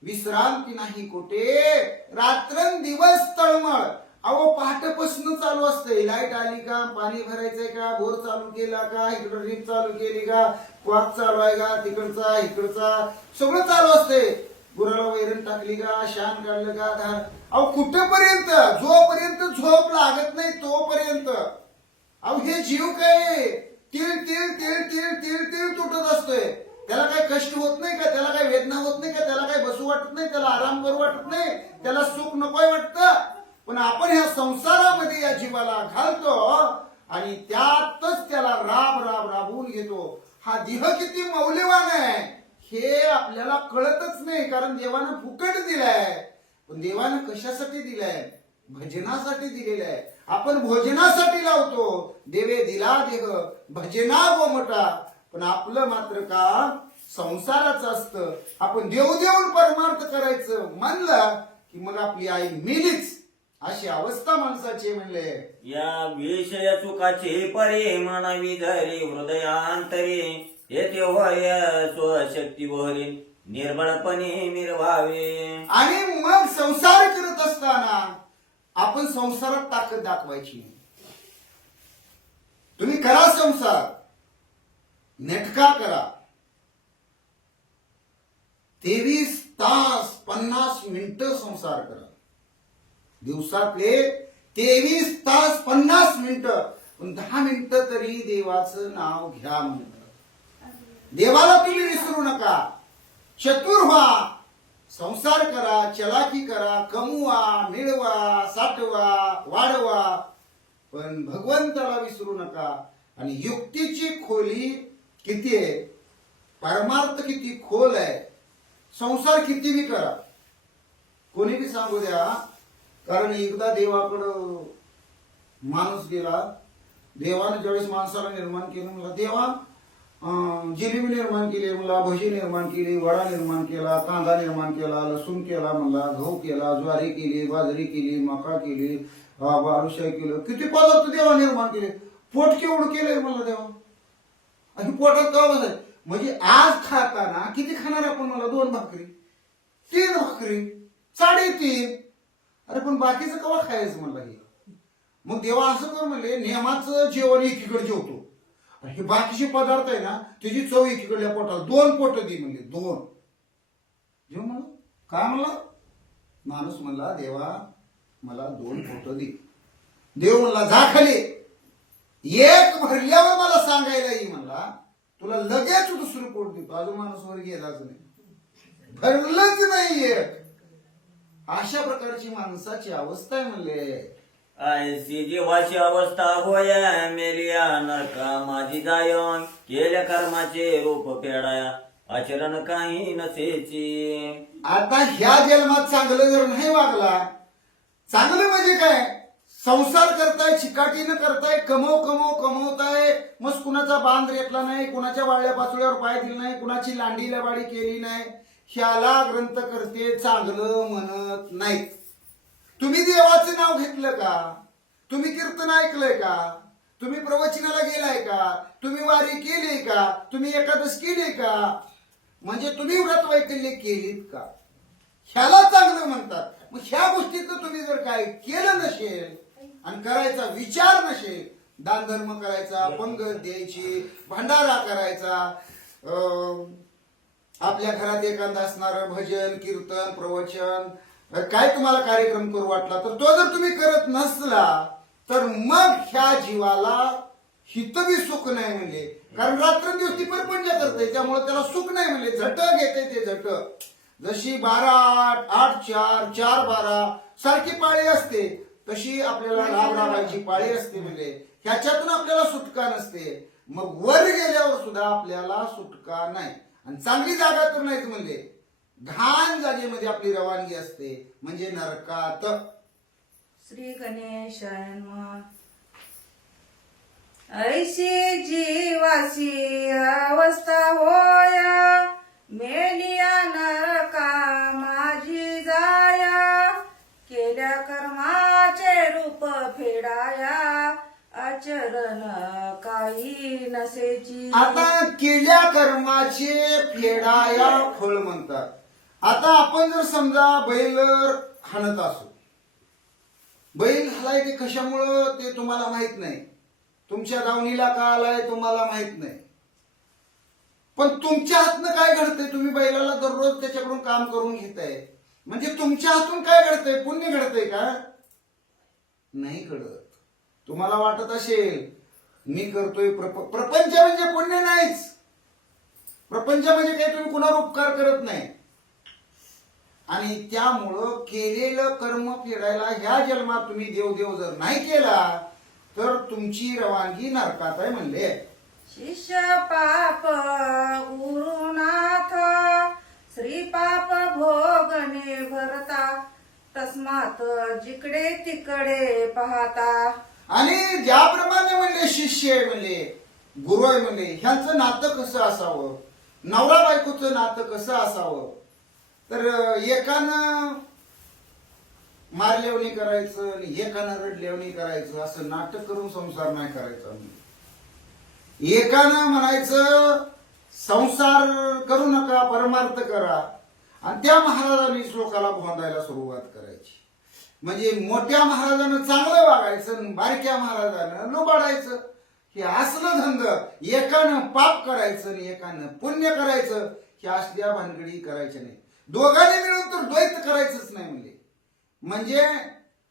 विश्रांती नाही कोठे, रात्रंदिवस तळमळ. अहो पहाटेपासून चालू असते. लाईट आली का, पाणी भरायचंय का, बोर चालू केला का, इकडं रीप चालू केली का, क्वाक चालू आहे का, तिकडचा इकडचा सगळं चालू असते. गुराला वैरण टाकली का, शान काढलं का, धार. अहो कुठेपर्यंत? जोपर्यंत झोप लागत नाही तोपर्यंत. अहो हे जीव काय तिळ तिळ तिळ तिळ तिळ तिळ तुटत असतोय. त्याला काही कष्ट होत नाही का, त्याला काही वेदना होत नाही का, त्याला काही बसू वाटत नाही, त्याला आराम करू वाटत नाही, त्याला सुख नकोय वाटतं. पण आपण ह्या संसारामध्ये या जीवाला घालतो आणि त्यातच त्याला राबवून घेतो. हा देह किती मौल्यवान आहे हे आपल्याला कळतच नाही. कारण देवानं फुकट दिलाय. पण देवानं कशासाठी दिलाय? भजनासाठी दिलेलं आहे. आपण भोजनासाठी लावतो. देवे दिला देह भजना गोमटा. पण आपलं मात्र का संसाराचं असतं. आपण देव देऊन परमार्थ करायचं म्हणलं की मग आपली आई मेलीच अशी अवस्था माणसाची म्हणले. या विषय चुकाची परी म्हणावी धरी हृदयांतरी. येथे होय स्वशक्ती वरी निर्बळपणे मिरवावे. आणि मग संसार करत असताना आपण संसारात ताकद दाखवायची. तुम्ही करा संसार, नेटका करा. 23 तास 50 मिनिटं संसार करा. दिवसातले 23 तास 50 मिनिटं, पण 10 मिनिटं तरी देवाचं नाव घ्या म्हणतात. देवाला तुम्ही विसरू नका. चतुर व्हा, संसार करा, चलाकी करा, कमवा, मिळवा, साठवा, वाढवा, पण भगवंताला विसरू नका. आणि युक्तीची खोली किती आहे, परमार्थ किती खोल आहे. संसार किती बी करा, कोणी बी सांगू द्या. कारण एकदा देवाकडं माणूस गेला. देवानं ज्यावेळेस माणसाला निर्माण केलं म्हणला, देवा जिलेबी निर्माण केली म्हणला, भजी निर्माण केली, वडा निर्माण केला, कांदा निर्माण केला, लसूण केला म्हणला, गहू केला, ज्वारी केली, बाजरी केली, मका केली, बालुशाही केलं. किती पदार्थ देवा निर्माण केले. पोट केवढं केलंय म्हणला देवा. आणि पोटात का बसाय म्हणजे आज खाताना किती खाणार आपण? मला 2 भाकरी, 3 भाकरी, 3.5. अरे पण बाकीचं कवा खायचं म्हणला हे. मग देवा असं कर म्हणले, नियमाचं जेवण एकीकडे जेवतो, हे बाकीचे पदार्थ आहे ना त्याची चव एकीकडल्या पोटाला 2 पोट दे म्हणले. 2 जेव म्हणलं. काय म्हणला माणूस? म्हणला देवा मला 2 पोट दे. देव म्हणला जा खाली, एक भरल्यावर मला सांगायला येईल म्हणला, तुला लगेच दुसरं पोट देतो. अजून माणूस वर गेलाच नाही, भरलंच नाही एक. अशा प्रकारची माणसाची अवस्था आहे म्हणले. ऐसी जीवाची अवस्था होय मेलिया नरका माझी जाय. केल्या कर्माचे रूप फेडाया आचरण काही नसेची. आता ह्या जन्मात चांगलं जर नाही वागला, चांगलं म्हणजे काय, संसार करताय, चिकाटीनं करताय, कमवताय, मग कुणाचा बांध रेटला नाही, कुणाच्या वाळल्या पाचोळ्यावर पाय दिला नाही, कुणाची लांडी लबाडी केली नाही, ह्याला ग्रंथकर्ते चांगलं म्हणत नाहीत. तुम्ही देवाचं नाव घेतलं का? तुम्ही कीर्तन ऐकलंय का? तुम्ही प्रवचनाला गेलाय का? तुम्ही वारी केली का? तुम्ही एकादश केली का? म्हणजे तुम्ही व्रत वैकल्य केलीत का? ह्याला चांगलं म्हणतात. मग ह्या गोष्टीचं तुम्ही जर काय केलं नसेल आणि करायचा विचार नसेल, दान धर्म करायचा, पंगत द्यायची, भंडारा करायचा, आपल्या घरात एखादा असणारं भजन कीर्तन प्रवचन काय तुम्हाला कार्यक्रम करू वाटला तर तो जर तुम्ही करत नसला तर मग ह्या जीवाला हितबी सुख नाही म्हणले. कारण रात्रंदिवस ती परपंच करते त्यामुळे त्याला सुख नाही म्हणले. झट घेते ते झट. जशी 12-8, 8-4, 4-12 सारखी पाळी असते तशी आपल्याला राबायची पाळी असते म्हणजे ह्याच्यातून आपल्याला सुटका नसते. मग वर गेल्यावर सुद्धा आपल्याला सुटका नाही. आणि चांगली जागा तर नाहीच म्हणले. घाण जागेमध्ये आपली रवानगी असते म्हणजे नरकात. श्री गणेशाय नमः. ऐशी जीवासी अवस्था होया, मेलिया नरका माझी जाया, केल्या कर्माचे रूप फेडाया, आचरण काही नसेची. आता केल्या कर्माचे फेडाया फळ म्हणतात. आता आपण जर समजा बैल हाणत असू, बैल हलाय ते कशामुळं ते तुम्हाला माहित नाही. तुमच्या दावणीला का आलाय तुम्हाला माहित नाही. पण तुमच्या हातनं काय घडतंय? तुम्ही बैलाला दररोज त्याच्याकडून काम करून घेताय म्हणजे तुमच्या हातून काय घडतंय? पुण्य घडतंय का? नाही घडत. तुम्हाला वाटत असेल मी करतोय प्रपंच म्हणजे पुण्य नाहीच. प्रपंच म्हणजे काही तुम्ही कुणावर उपकार करत नाही. आणि त्यामुळं केलेलं कर्म फेडायला ह्या जन्मात तुम्ही देव जर नाही केला तर तुमची रवानगी नरकात आहे म्हणले. शिष्य पाप गुरुनाथ, श्री पाप भोगणे भरता, तस्मात जिकडे तिकडे पाहता. आणि ज्याप्रमाणे म्हणले शिष्य आहे म्हणले, गुरु आहे म्हणले, ह्यांचं नातं कसं असावं, नवरा बायकोचं नातं कसं असावं. तर एकानं मारलेवणी करायचं आणि एकानं रडलेवणी करायचं असं नाटक करून संसार नाही करायचा. एकानं म्हणायचं संसार करू नका परमार्थ करा आणि त्या महाराजांनी श्लोकाला भोंदायला सुरुवात करायची. म्हणजे मोठ्या महाराजानं चांगलं वागायचं आणि बारक्या महाराजानं लुबाडायचं. हे असलं धंद. एकानं पाप करायचं आणि एकानं पुण्य करायचं. हे असल्या भानगडी करायच्या नाही. दोघांनी मिळून तर द्वैत करायचंच नाही म्हणजे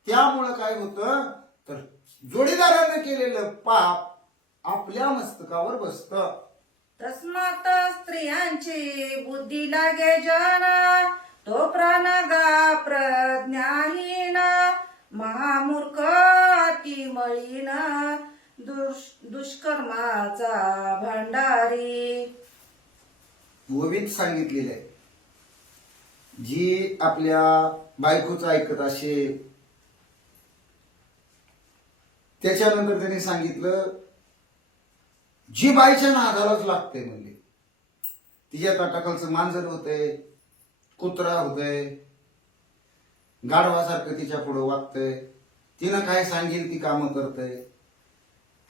त्यामुळं काय होतं तर जोडीदारानं केलेलं पाप आपल्या मस्तकावर बसतं. तस्मात स्त्रियांची बुद्धी लागे जन, तो प्राणगा प्रज्ञाहीन, महामूर्ख अति मळीन, दुष्कर्माचा भंडारी. ओवीत सांगितलेलं आहे. जी आपल्या बायकोचं ऐकत असेल त्याच्यानंतर त्यांनी सांगितलं जी बाईच्या नादालाच लागते म्हणजे तिच्या ताटाखालचं मांजर होतंय, कुत्रा होतंय, गाढवासारखं तिच्या पुढं वागतंय, तिनं काय सांगेल ती कामं करतंय,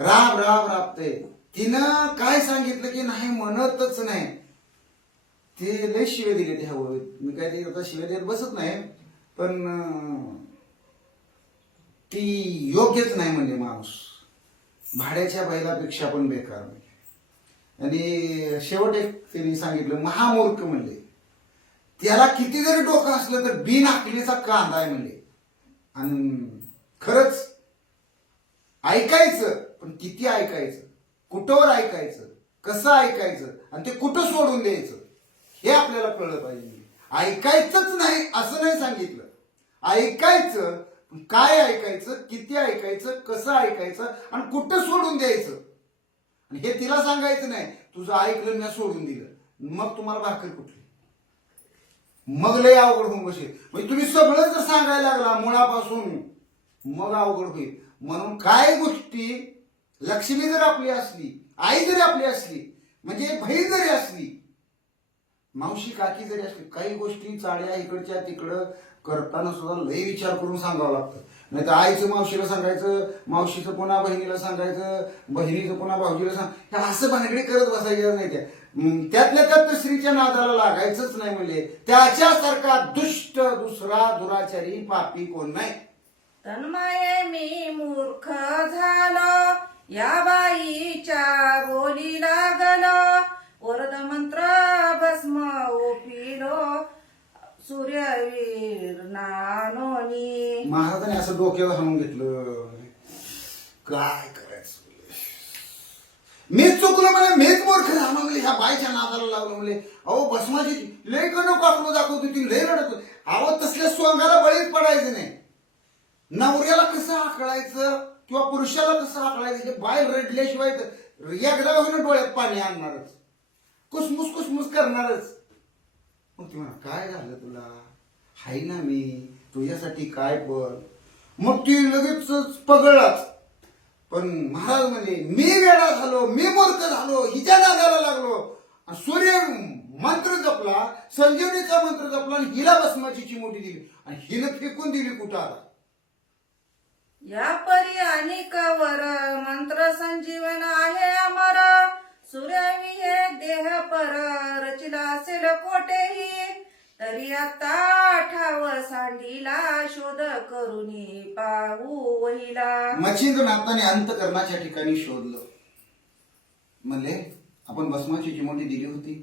राबते. तिनं काय सांगितलं की नाही म्हणतच नाही. ते लय शिवे दिले ते हवं. मी काय ते आता शिवे देत बसत नाही पण ती योग्यच नाही म्हणजे माणूस. भाड्याच्या बैलापेक्षा पण बेकार म्हणजे. आणि शेवट एक त्यांनी सांगितलं महामूर्ख म्हणले. त्याला किती जरी डोकं असलं तर बिन अकलीचा कांदा आहे म्हणले. आणि खरंच ऐकायचं पण किती ऐकायचं, कुठवर ऐकायचं, कसं ऐकायचं आणि ते कुठं सोडून द्यायचं हे आपल्याला कळलं पाहिजे. ऐकायचंच नाही असं नाही सांगितलं. ऐकायचं, काय ऐकायचं, किती ऐकायचं, कसं ऐकायचं आणि कुठं सोडून द्यायचं. आणि हे तिला सांगायचं नाही तुझं ऐकलं मी सोडून दिलं. मग तुम्हाला भाकर कुठली, मग लय अवघड होऊन बसेल. म्हणजे तुम्ही सगळं जर सांगायला लागला मुळापासून मग अवघड होईल. म्हणून काय गोष्टी लक्ष्मी जर आपली असली, आई जरी आपली असली, म्हणजे बहीण जरी असली, मावशी काकी जरी असली काही गोष्टी चाड्या इकडच्या तिकडं करताना सुद्धा लय विचार करून सांगावं लागतं. नाही तर आईचं मावशीला सांगायचं, मावशीचं पुन्हा बहिणीला सांगायचं, बहिणीचं पुन्हा भाऊजीला हे असं भानगडी करत बसायचं नाही. त्यातल्या त्यात स्त्रीच्या नादाला लागायचंच नाही. म्हणजे त्याच्यासारखा दुष्ट दुसरा दुराचारी पापी कोण नाही. तन्मये मी मूर्ख झालो या बाईच्या बोली लागलो वरद मंत्र भस्म ओपिलो सूर्यवीर नानोनी. महाराजांनी असं डोक्यावर हाणून घेतलं. काय करायचं, मीच चुकलो म्हणजे मीच मूर्ख झालो म्हणजे ह्या बाईच्या नादाला लागलो म्हणजे. अहो भस्माची लय कडक काकलो दाखवतो ती लय रडत. अहो तसल्या सोंगाला बळीच पडायचं नाही. नवऱ्याला कसं आकळायचं किंवा पुरुषाला कसं आकळायचं हे बाय रडल्याशिवाय एकदा होईना डोळ्यात पाणी आणणारच, कुसमुस कुसमुस करणारच. मग ती म्हणा काय झालं तुला, हाय ना मी तुझ्यासाठी काय पण. मग ती लगेच पगळलाच. पण महाराज म्हणे मी वेडा झालो, मी मूर्ख झालो, हिच्या नादाला लागलो. सूर्य मंत्र जपला, संजीवनीचा मंत्र जपला आणि हिला भस्माची चिमोटी दिली आणि हिनं फेकून दिली कुठं आला. या परी अनेक वर मंत्र संजीवन आहे अमर सूर्यवी हे देह पर रचिला असेल कोठेही तरी आता ठाव सांडीला शोध करुनी पाहू वहिला. मच्छिंद्रनाथाने अंतकरणाच्या ठिकाणी शोधलं. म्हणले आपण भस्माची चिमोटी दिली होती,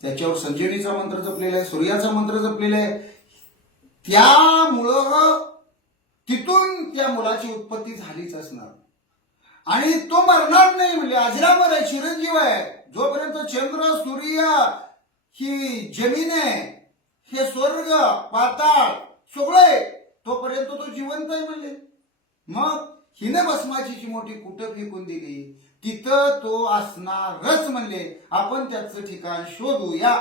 त्याच्यावर संजीवनीचा मंत्र जपलेला आहे, सूर्याचा मंत्र जपलेला आहे. त्यामुळं तिथून त्या मुलाची उत्पत्ती झालीच असणार आणि तो मरणार नाही. म्हणजे अजरामर आहे, चिरंजीव आहे. जोपर्यंत चंद्र सूर्य ही जमीन आहे, हे स्वर्ग पाताळ सगळं आहे, तोपर्यंत तो जिवंत आहे. म्हणजे मग हिने भस्माची चिमोटी कुठं फेकून दिली, तिथं तो असणारच. म्हणले आपण त्याचं ठिकाण शोधूया.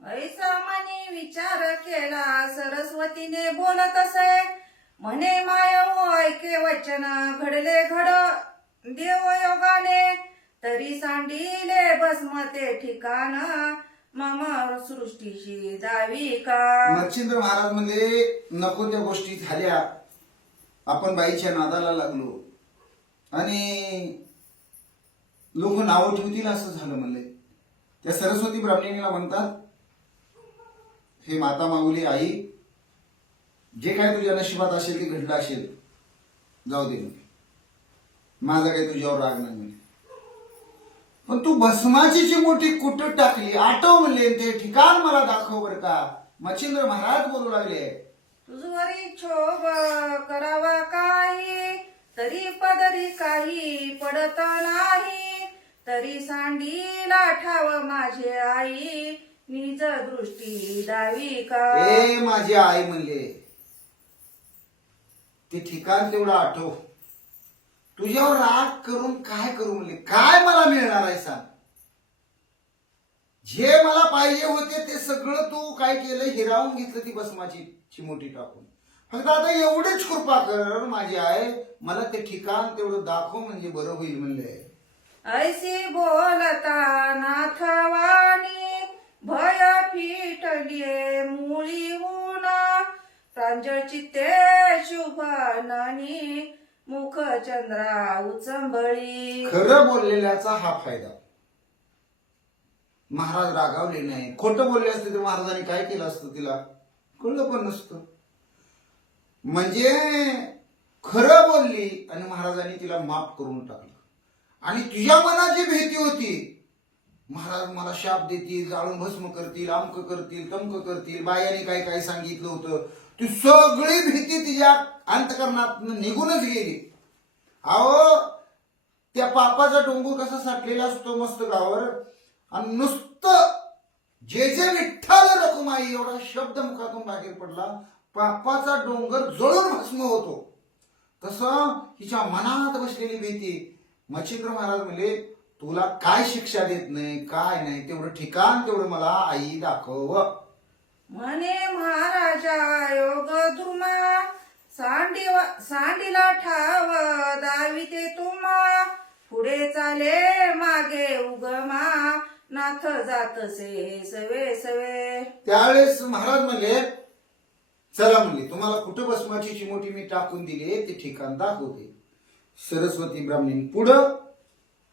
ऐसा मनी विचार केला सरस्वतीने बोलत असे म्हणे मायव ऐके वचन घडले घड देव योगाने तरी सांडिले भस्म ते ठिकाण मम सृष्टीशी जावी का. मच्छिंद्र महाराज म्हणजे नको त्या गोष्टी झाल्या, आपण बाईच्या नादाला लागलो आणि लोक नावं ठेवतील असं झालं. म्हणले त्या सरस्वती ब्राह्मणीला म्हणतात हे माता माऊली आई, जे काय तुझ्या नशिबात असेल ते घडलं असेल, जाऊ दे, माझा काही तुझ्यावर राग नाही. म्हणजे पण तू भस्माची चिमोटी कुठं टाकली आठव. म्हणले ते ठिकाण मला दाखव बर का. मच्छिंद्र महाराज बोलू लागले तुझवरी क्षोभ करावा काही तरी पदरी काही पडत नाही तरी सांडीला ठाव माझे आई निज दृष्टी दावी का. ए माझी आई म्हणले ते ठिकाण तेवढं आठव. तुझ्यावर राग करून काय करू. म्हणले काय मला मिळणार आहे सांग. जे मला पाहिजे होते ते सगळं तू काय केलं, हिरावून घेतलं ती भस्माची चिमोटी टाकून. फक्त आता एवढीच कृपा कर माझी आई, मला ते ठिकाण तेवढं दाखव म्हणजे बरं होईल. म्हणले ऐसी बोलता नाथवाणी भय फिटले मुळी होऊन प्रांजळ चित्ते शुभाननी मुख चंद्रा उचंबळी. खरं बोललेल्याचा हा फायदा. महाराज रागावले नाही. खोटं बोलले असते तर महाराजांनी काय केलं असतं तिला कळलं पण नसतं. म्हणजे खरं बोलली आणि महाराजांनी तिला माफ करून टाकलं. आणि तुझ्या मनात जी भीती होती, महाराज मला शाप देतील, जाळून भस्म करतील, अमक करतील, तमक करतील, बायाने काय काय सांगितलं होतं, ती सगळी भीती तिच्या अंतकरणात निघूनच गेली. अहो त्या पापाचा डोंगर कसा साठलेला असतो मस्तकावर आणि नुसतं जे जे विठ्ठल रखुमाई एवढा शब्द मुखातून बाहेर पडला, पापाचा डोंगर जळून भस्म होतो. तसं हिच्या मनात बसलेली भीती. मच्छिंद्र महाराज म्हणले तुला काय शिक्षा देत नाही काय नाही, तेवढं ठिकाण तेवढं मला आई दाखव. म्हणे महाराजा योग तुम्हा सांडीला ठाव दाविते तुम्हा पुढे चाले मागे उगमा नाथ जातसे सवे सवे. त्यावेळेस महाराज म्हणले चला म्हणले तुम्हाला कुठं भस्माची चिमोटी मी टाकून दिली ते ठिकाण दाखवते. सरस्वती ब्राह्मणी पुढं,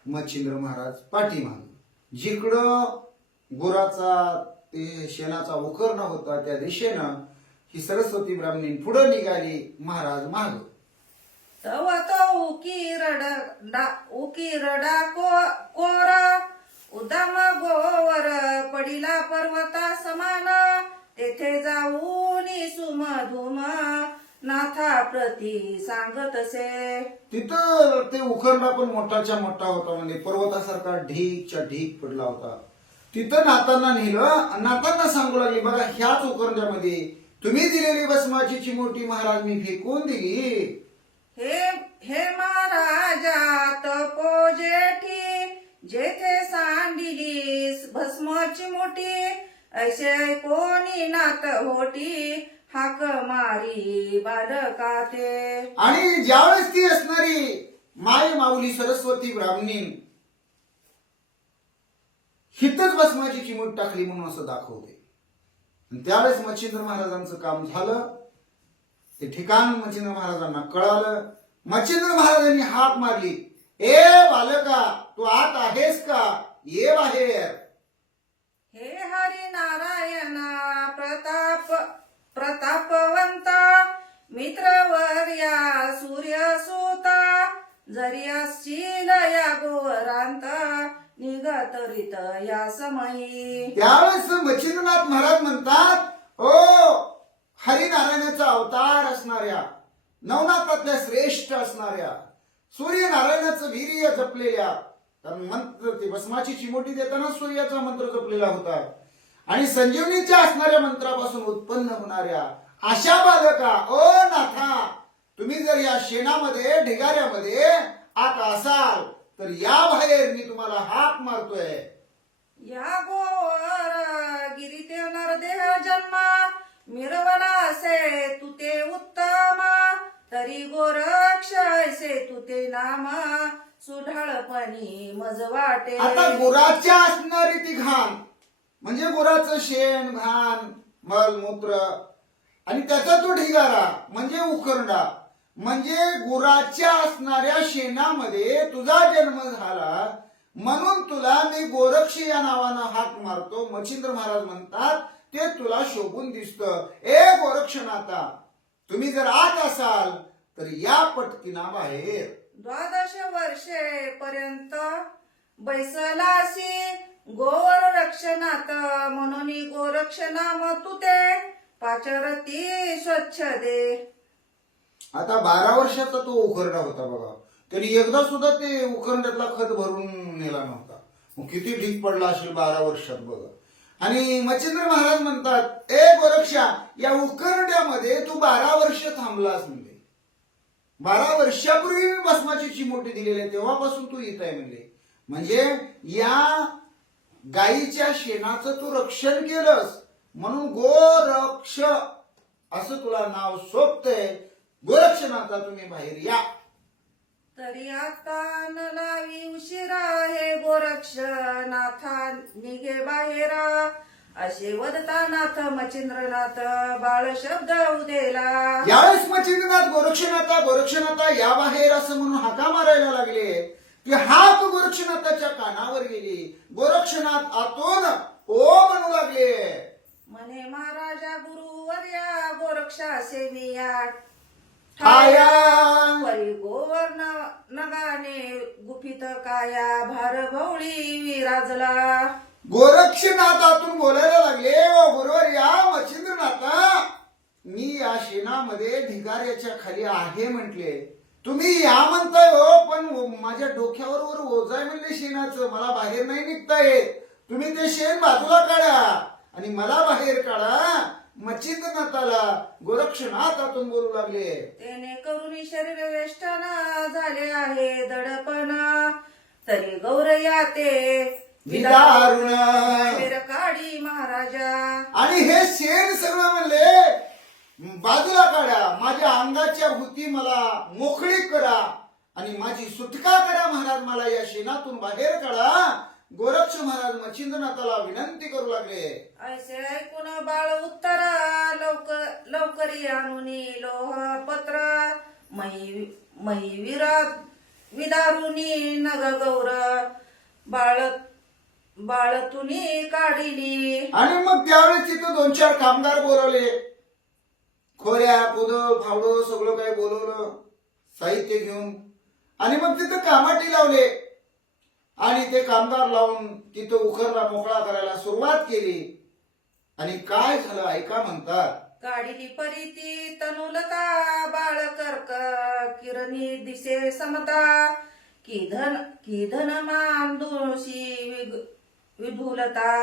मच्छिंद्र महाराज पाठीमाग. जिकडं गुराचा ते शेणाचा उकरणं होता त्या दिशेनं ही सरस्वती ब्राह्मणी पुढं निघाली, महाराज माग. तव तो उकिरडा कोरा उदाम गोवर पडिला पर्वता समान. तेथे जाऊन सुमधुम नाथा प्रती सांगतसे. तिथं ते उखरणा पण मोठाच्या मोठा होता, म्हणजे पर्वतासारखा ढीकच्या ढीक पडला होता. तिथं नातांना नेलं, नातांना सांगू लागली बघा ह्याच उकरण्यामध्ये तुम्ही दिलेली भस्माची चिमोटी महाराज मी फेकून दिली. हे महाराजा तपो जेठी जेथे सांडिलीस भस्माची मोठी. ऐसे कोणी नात होती हाक मारी बालका ते. आणि ज्यावेळेस ती असणारी माय माऊली सरस्वती ब्राह्मणी हितच भस्माची चिमूट टाकली म्हणून असं दाखवते. आणि त्यावेळेस मच्छिंद्र महाराजांचं काम झालं. ते ठिकाण मच्छिंद्र महाराजांना कळालं. मच्छिंद्र महाराजांनी हाक मारली, ए बालका तू आत आहेस का, ये बाहेर. हे हरी नारायणा प्रतापवंता मित्रवर्या सूर्यसुता. जरी असशील या गोवरांत निघतरित या समयी. त्यावेळेस मच्छिंद्रनाथ महाराज म्हणतात, ओ हरिनारायणाचा अवतार असणाऱ्या, नवनाथातल्या श्रेष्ठ असणाऱ्या, सूर्यनारायणाचं वीर्य जपलेल्या, मंत्र ते भस्माची चिमोटी देताना सूर्याचा मंत्र जपलेला होता, आणि संजीवनीच्या असणाऱ्या मंत्रापासून उत्पन्न होणाऱ्या अशा बालका, ओ नाथा तुम्ही जर या शेणामध्ये ढिगाऱ्यामध्ये आत असाल तर या बाहेर, मी तुम्हाला हाक मारतोय. या गोवर गिरीते नरदेह जन्मा मिरवला असे तू ते उत्तम. तरी गोरक्ष ऐसे तू ते नाम सुढाळपणी मज वाटे. आता गुराच्या असणारी ती घाण म्हणजे गुराचं शेण घाण मलमूत्र आणि त्याचा तो ढिगारा म्हणजे उखरडा, म्हणजे गुराच्या असणाऱ्या शेणामध्ये तुझा जन्म झाला म्हणून तुला मी गोरक्ष या नावानं हाक मारतो. मच्छिंद्र महाराज म्हणतात ते तुला शोभून दिसतं. ए गोरक्षनाथा तुम्ही जर आत असाल तर या पटकिना बाहेर. 12 वर्षे पर्यंत बैसलासी गोवर रक्षणात म्हणून गोरक्ष नाम तू ते पाचरती स्वच्छ दे. आता 12 वर्षाचा तो उखरडा होता बघा, त्यांनी एकदा सुद्धा ते उखरड्यातला खत भरून नेला नव्हता. मग किती ढीक पडला असेल 12 वर्षात बघा. आणि मच्छिंद्र महाराज म्हणतात, ए गोरक्षा या उखरड्यामध्ये तू 12 वर्ष थांबलास म्हणले. 12 वर्षापूर्वी मी भस्माची चिमोटी दिलेली आहे तेव्हापासून तू येत आहे म्हणले. म्हणजे या गायीच्या शेणाचं तू रक्षण केलंस म्हणून गोरक्ष असं तुला नाव सोपतंय. गोरक्षनाथा तुम्ही बाहेर या. तरी आता न लावी उशिरा हे गोरक्ष नाथा निघे बाहेरा. असे वदता नाथ मच्छिंद्रनाथ बाळ शब्द उदेला. यावेळेस मच्छिंद्रनाथ गोरक्षनाथा या बाहेर असं म्हणून हाका मारायला लागले की हाक गोरक्षनाथाच्या कानावर गेली. गोरक्षनाथ आतून ओ म्हणू लागले. म्हणे महाराजा गुरुवर्या गोरक्षा सेविया ठाया परी गोवर नगाने गुपित काया भार भवळी विराजला. गोरक्षनाथातून बोलायला लागले, ओ गुरुवर्या मच्छिंद्रनाथा मी या शेणामध्ये ढिगाऱ्याच्या खाली आहे म्हटले. तुम्ही या म्हणताय हो, पण माझ्या डोक्यावर ओझाय म्हणले शेणाचं, मला बाहेर नाही निघता येत. तुम्ही ते शेण बाजूला काढा आणि मला बाहेर काढा. मच्छिंद्रनाथाला गोरक्षनाथातून बोलू लागले. त्याने करुणी शरीर वेष्टन झाले आहे दडपण. तरी गौरया ते विदारुण काढी महाराजा. आणि हे शेण सगळं म्हणले बाजूला काढा, माझ्या अंगाच्या भूती मला मोकळी करा आणि माझी सुटका करा महाराज. मला या शेणातून बाहेर काढा. गोरक्ष महाराज मच्छिंद्रनाथाला विनंती करू लागले. ऐसे ऐकून बाळ उत्तर लवकरी आणून लोह पत्र मई विदारुनी नग गौर बाळतुनी काढिली. आणि मग त्यावेळेस तिथं 2-4 कामगार बोलवले. खोऱ्या कुदळ फावडं सगळं काही बोलवलं साहित्य घेऊन आणि मग तिथं कामाटी लावले आणि ते कामगार लावून तिथं उखरला मोकळा करायला सुरुवात केली. आणि काय झालं ऐका म्हणतात. काढिली परीती तनुलता बाळ कर्क किरणी दिसे समता की धन मान दोषी विधुलता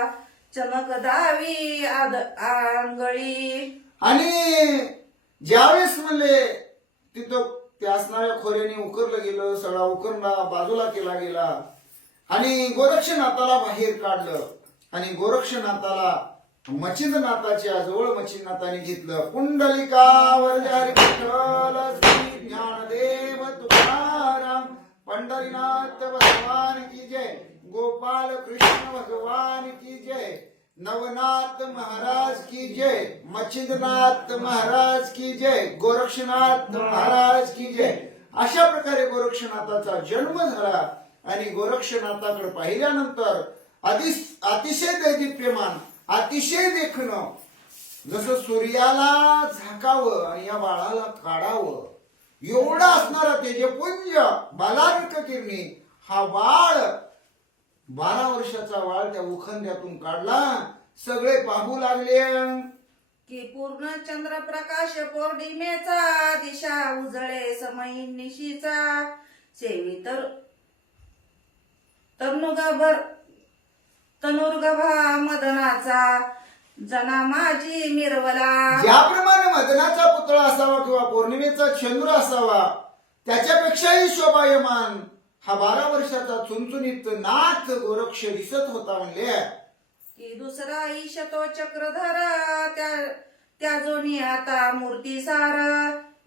चमक दावी आंगळी. आणि ज्यावेळेस म्हणले तिथं त्या असणाऱ्या खोऱ्याने उकरलं गेलं, सगळा उकरला बाजूला केला गेला आणि गोरक्षनाथाला बाहेर काढलं आणि गोरक्षनाथाला मच्छिंद्रनाथाच्या जवळ मच्छिंद्रनाथाने घेतलं. पुंडलिकावर हरी विठ्ठल श्री ज्ञानदेव तुकाराम पंढरीनाथ भगवान की जय, गोपाल कृष्ण भगवान की जय, नवनाथ महाराज की जय, मच्छिंद्रनाथ महाराज की जय, गोरक्षनाथ महाराज की जय. अशा प्रकारे गोरक्षनाथाचा जन्म झाला आणि गोरक्षनाथाकडे पाहिल्यानंतर अतिशय दैदिप्यमान, अतिशय देखणं, जसं सूर्याला झाकावं आणि या बाळाला काढावं एवढा असणारा तेजपुंज बालार्क किरणी हा बाळ 12 वर्षाचा बाळ त्या उखंद्यातून काढला. सगळे पाहू लागले की पूर्ण चंद्र प्रकाश पौर्णिमेचा दिशा उजळे समयी निशीचा सेवी तनुर्गभा मदनाचा जना माझी मिरवला. ज्याप्रमाणे मदनाचा पुतळा असावा किंवा पौर्णिमेचा चंद्र असावा त्याच्यापेक्षाही शोभायमान हा 12 वर्षाचा चुनचुनीत नाथ गोरक्ष दिसत होता. म्हणले की दुसरा ईश तो चक्रधर त्या जोनी आता मूर्ती सार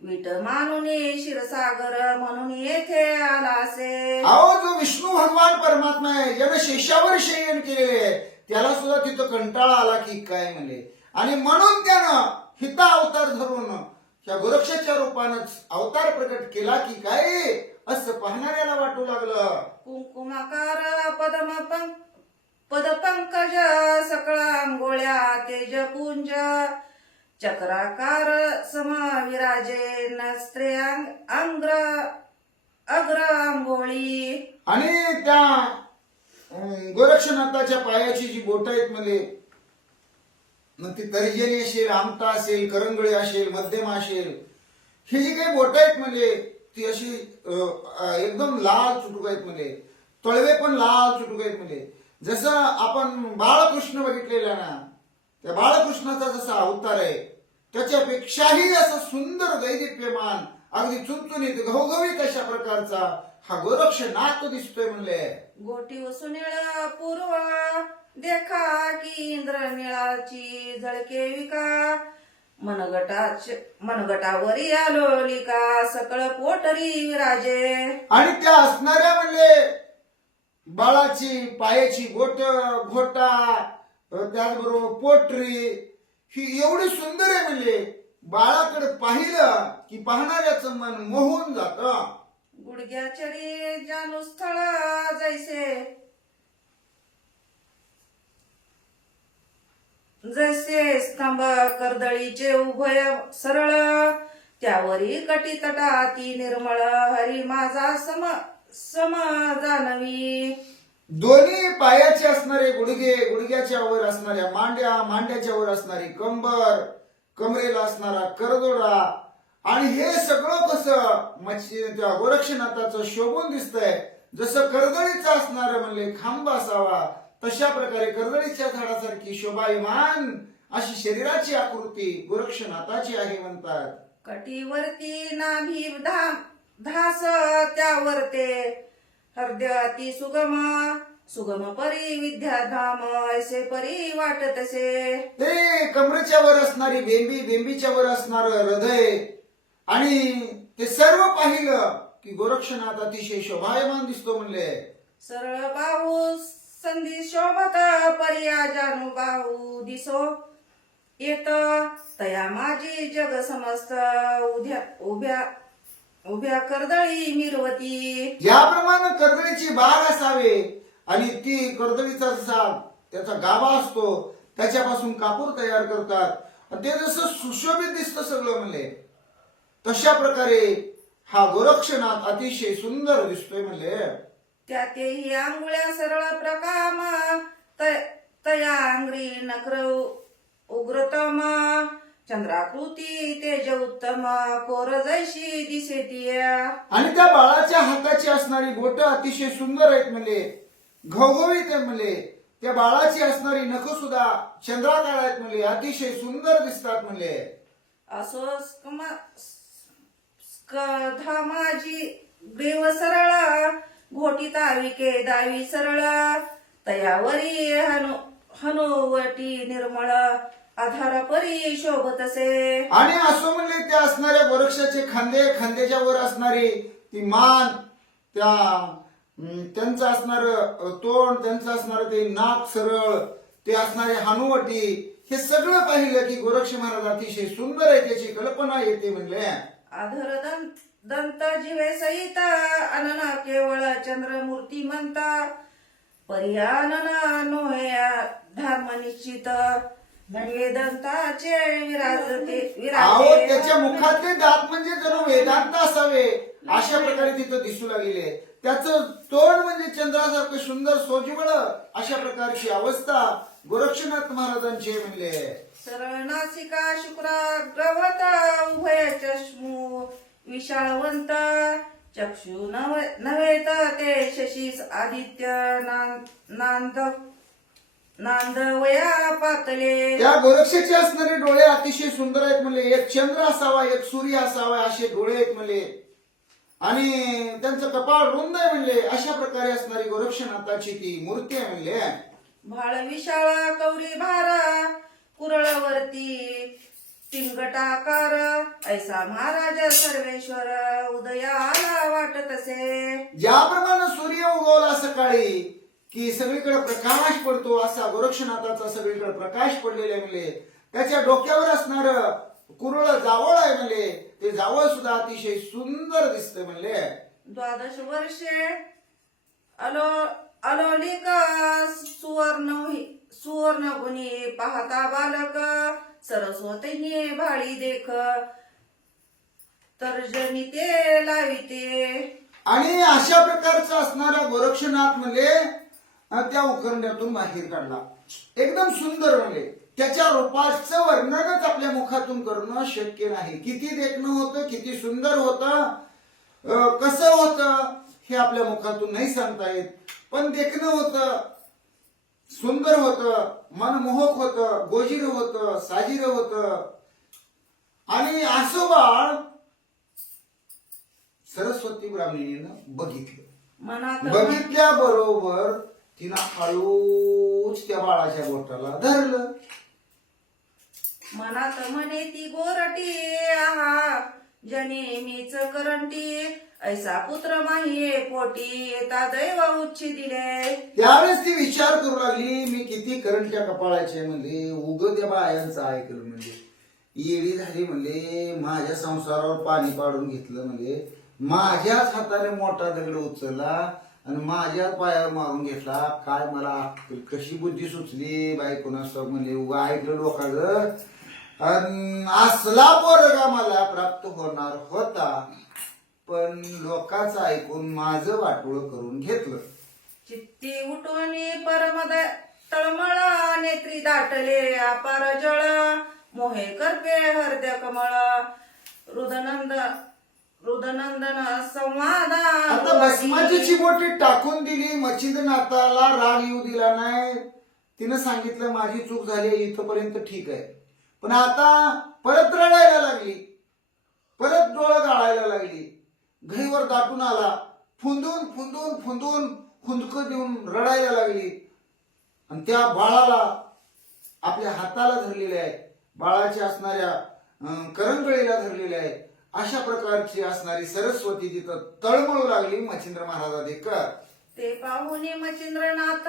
विट मानून क्षीरसागर म्हणून येथे आला असे. अहो जो विष्णू भगवान परमात्मा आहे ज्यानं शेषावर शयन केलेले त्याला सुद्धा तिथं कंटाळा आला की काय म्हणले आणि म्हणून त्यानं हिता अवतार धरून त्या गोरक्षाच्या रूपानंच अवतार प्रकट केला की काय असं पाहणाऱ्याला वाटू लागलं. कुंकुमाकार पदपंकज सकळा अंगोळ्या तेजपुंज चक्राकार सम विराजे नस्त्रे अग्र अंगोळी. आणि त्या गोरक्षनाथाच्या पायाची जी बोट आहेत म्हणजे मग ती तर्जनी असेल, आमटा असेल, करंगळी असेल, मध्यमा असेल, ही जी काही बोट आहेत म्हणजे ती अशी एकदम लाल चुटुक आहेत म्हणजे तळवे पण लाल चुटुक आहेत म्हणजे जसं आपण बाळकृष्ण बघितलेला ना त्या बाळकृष्णाचा जसा अवतार आहे त्याच्यापेक्षाही असं सुंदर दैदिप्यमान अगदी चुनचुनीत घवघवीत अशा प्रकारचा हा गोरक्षनाथ दिसतोय म्हणले. गोटी सुनिळ पूर्व देखा की इंद्र निळाची झळके विका मनगटावरी आलोलिका सकळ पोटरी विराजे. आणि त्या असणाऱ्या म्हणले बाळाची पायाची बोट घोटा त्याचबरोबर पोटरी ही एवढी सुंदर आहे म्हणले बाळाकडे पाहिलं की पाहणाऱ्याचं मन मोहून जात. गुडघ्याचरी जानुस्थळ जैसे स्तंभ कर्दळीचे उभय सरळ त्यावरी कटी तटाती निर्मळ हरी माझा सम जानवी. दोन्ही पायाचे असणारे गुडघे, गुडघ्याच्या वर असणाऱ्या मांड्या, मांड्याच्या वर असणारी कंबर, कमरेला असणारा करदोडा आणि हे सगळं कसं त्या गोरक्षनाथाचं शोभून दिसतंय. जसं कर्दळीचं असणार म्हणले खांब असावा तशा प्रकारे कर्दळीच्या झाडासारखी शोभायमान अशी शरीराची आकृती गोरक्षनाथाची आहे म्हणतात. कटीवरती नाभी धास त्यावरते हृदय अति सुगम परी विद्याधाम ऐसे परी वाटतसे. ते कमरेच्या वर असणारी बेंबी, बेंबीच्या वर असणार हृदय आणि ते सर्व पाहिलं की गोरक्षनाथ अतिशय शोभायमान दिसतो म्हणले. सरळ बाहू संधी शोभत पर्या जानू बाहू दिसो येत तया माझी जग समस्त उभ्या कर्दळी मिरवती. ज्याप्रमाणे कर्दळीची बाग असावे आणि ती कर्दळीचा जसा त्याचा गाभा असतो त्याच्यापासून कापूर तयार करतात आणि ते जसं सुशोभित दिसतं सगळं म्हणले तशा प्रकारे हा गोरक्षनाथ अतिशय सुंदर दिसतोय म्हणले. त्यातेही आंघोळ्या सरळ प्रकाम तया अंग्री नक्र उग्रतम चंद्राकृती तेज उत्तम कोर जैशी दिसे ती. आणि त्या बाळाच्या हाताची असणारी बोट अतिशय सुंदर आहेत म्हणले घवघवीत आहेत म्हणले. त्या बाळाची असणारी नख सुद्धा चंद्राकार आहेत म्हणले अतिशय सुंदर दिसतात म्हणले. असो माझी ग्रीव सरळ घोटी ताविके दावी सरळ तयावरी हनुवटी निर्मळ आधार परी शोभतसे. आणि असो म्हणले त्या असणाऱ्या वृक्षाचे खांद्याच्या वर असणारी ती मान त्यांचं असणार तोंड त्यांचं असणार ते नाक सरळ ते असणारे हनुवटी हे सगळं पाहिलं की गोरक्ष महाराज अतिशय सुंदर आहे त्याची कल्पना येते म्हणले. आधर दंत जिवे सहित अनन केवळ चंद्रमूर्ती म्हणता पर्यानन नोहे धर्म निश्चित दंताचे विराजते अहो त्याच्या मुखातले दात म्हणजे जणू वेदांत असावे अशा प्रकारे तिथं दिसू लागलेले. त्याचं तोंड म्हणजे चंद्रासारखं सुंदर सोज्वळ अशा प्रकारची अवस्था गोरक्षनाथ महाराजांची म्हणले. सरळ नासिका शुक्राग्रवत उभय चष्मू विशाळवंत चक्षु नव्हेत ते शशी आदित्य नांदवया पातले. त्या गोरक्षाचे असणारे डोळे अतिशय सुंदर आहेत म्हणले. एक चंद्र असावा एक सूर्य असावा असे डोळे आहेत म्हणले आणि त्यांचं कपाळ रुंद आहे म्हणले. अशा प्रकारे असणारी गोरक्षनाथाची ती मूर्ती आहे म्हणले. भाळ विशाळ कौरी भार कुरळवरती पिंगटाकार ऐसा महाराज सर्वेश्वर उदयाला वाटत असे. ज्याप्रमाणे सूर्य उगवला सकाळी की सगळीकडे प्रकाश पडतो असा गोरक्षनाथाचा सगळीकडे प्रकाश पडलेला आहे म्हणले. त्याच्या डोक्यावर असणार कुरळ जावळ आहे म्हणले. ते जावळ सुद्धा अतिशय सुंदर दिसतंय म्हणले. 12 वर्षे अलोलिक सुवर्ण गुणी पाहता बालक सरस्वतीने भाळी देख तर्जनी ते लाविते. आणि अशा प्रकारचा असणारा गोरक्षनाथ म्हणले त्या उखरण्यातून बाहेर काढला एकदम सुंदर म्हणले. त्याच्या रूपाचं वर्णनच आपल्या मुखातून करणं शक्य नाही. किती देखणं होतं किती सुंदर होतं कसं होतं हे आपल्या मुखातून नाही सांगता येत. पण देखणं होतं सुंदर होतं मनमोहक होतं गोजिर होतं साजिर होतं. आणि असं बाळ सरस्वती ब्राह्मणीनं बघितलं. बघितल्याबरोबर तिनं हळूच त्या बाळाच्या बोटाला धरलं. मनात म्हणे ती गोरटी आहा जने मीच करंटी ऐसा पुत्र माहिये पोटी येता दैव उच्ची दिले. त्यावेळेस ती विचार करू लागली मी किती करंटच्या कपाळाचे म्हणले उग त्या बायांचं ऐकलं म्हणजे येडी झाली म्हणले. माझ्या संसारावर पाणी पाडून घेतलं म्हणजे माझ्याच हाताने मोठा दगड उचलला आणि माझ्या पायावर मारून घेतला. काय मला कशी बुद्धी सुचली बायकोनास म्हणजे उगा ऐकलं डोकाळं आणि असला पोरगा मला प्राप्त होणार होता पण लोकांचं ऐकून माझं वाटोळ करून घेतलं. चित्ती उठून परमद तळमळ नेत्री दाटले अपार जळ मोहे करपे हृदय कमळ रुदनंदन संवादा. आता भस्माची चिमोटी टाकून दिली. मच्छिंद्रनाथाला राग येऊ दिला नाही. तिनं सांगितलं माझी चूक झाली इथपर्यंत ठीक आहे. पण आता परत रडायला लागली परत डोळं गाळायला लागली. घरीवर दाटून आला फुंदून फुंदून फुंदून खुंदकं देऊन रडायला लागली. आणि त्या बाळाला आपल्या हाताला धरलेले आहे बाळाच्या असणाऱ्या करंगळीला धरलेले आहे. अशा प्रकारची असणारी सरस्वती तिथं तळमळू लागली. मच्छिंद्र महाराजा देखत ते पाहुणे मच्छिंद्रनाथ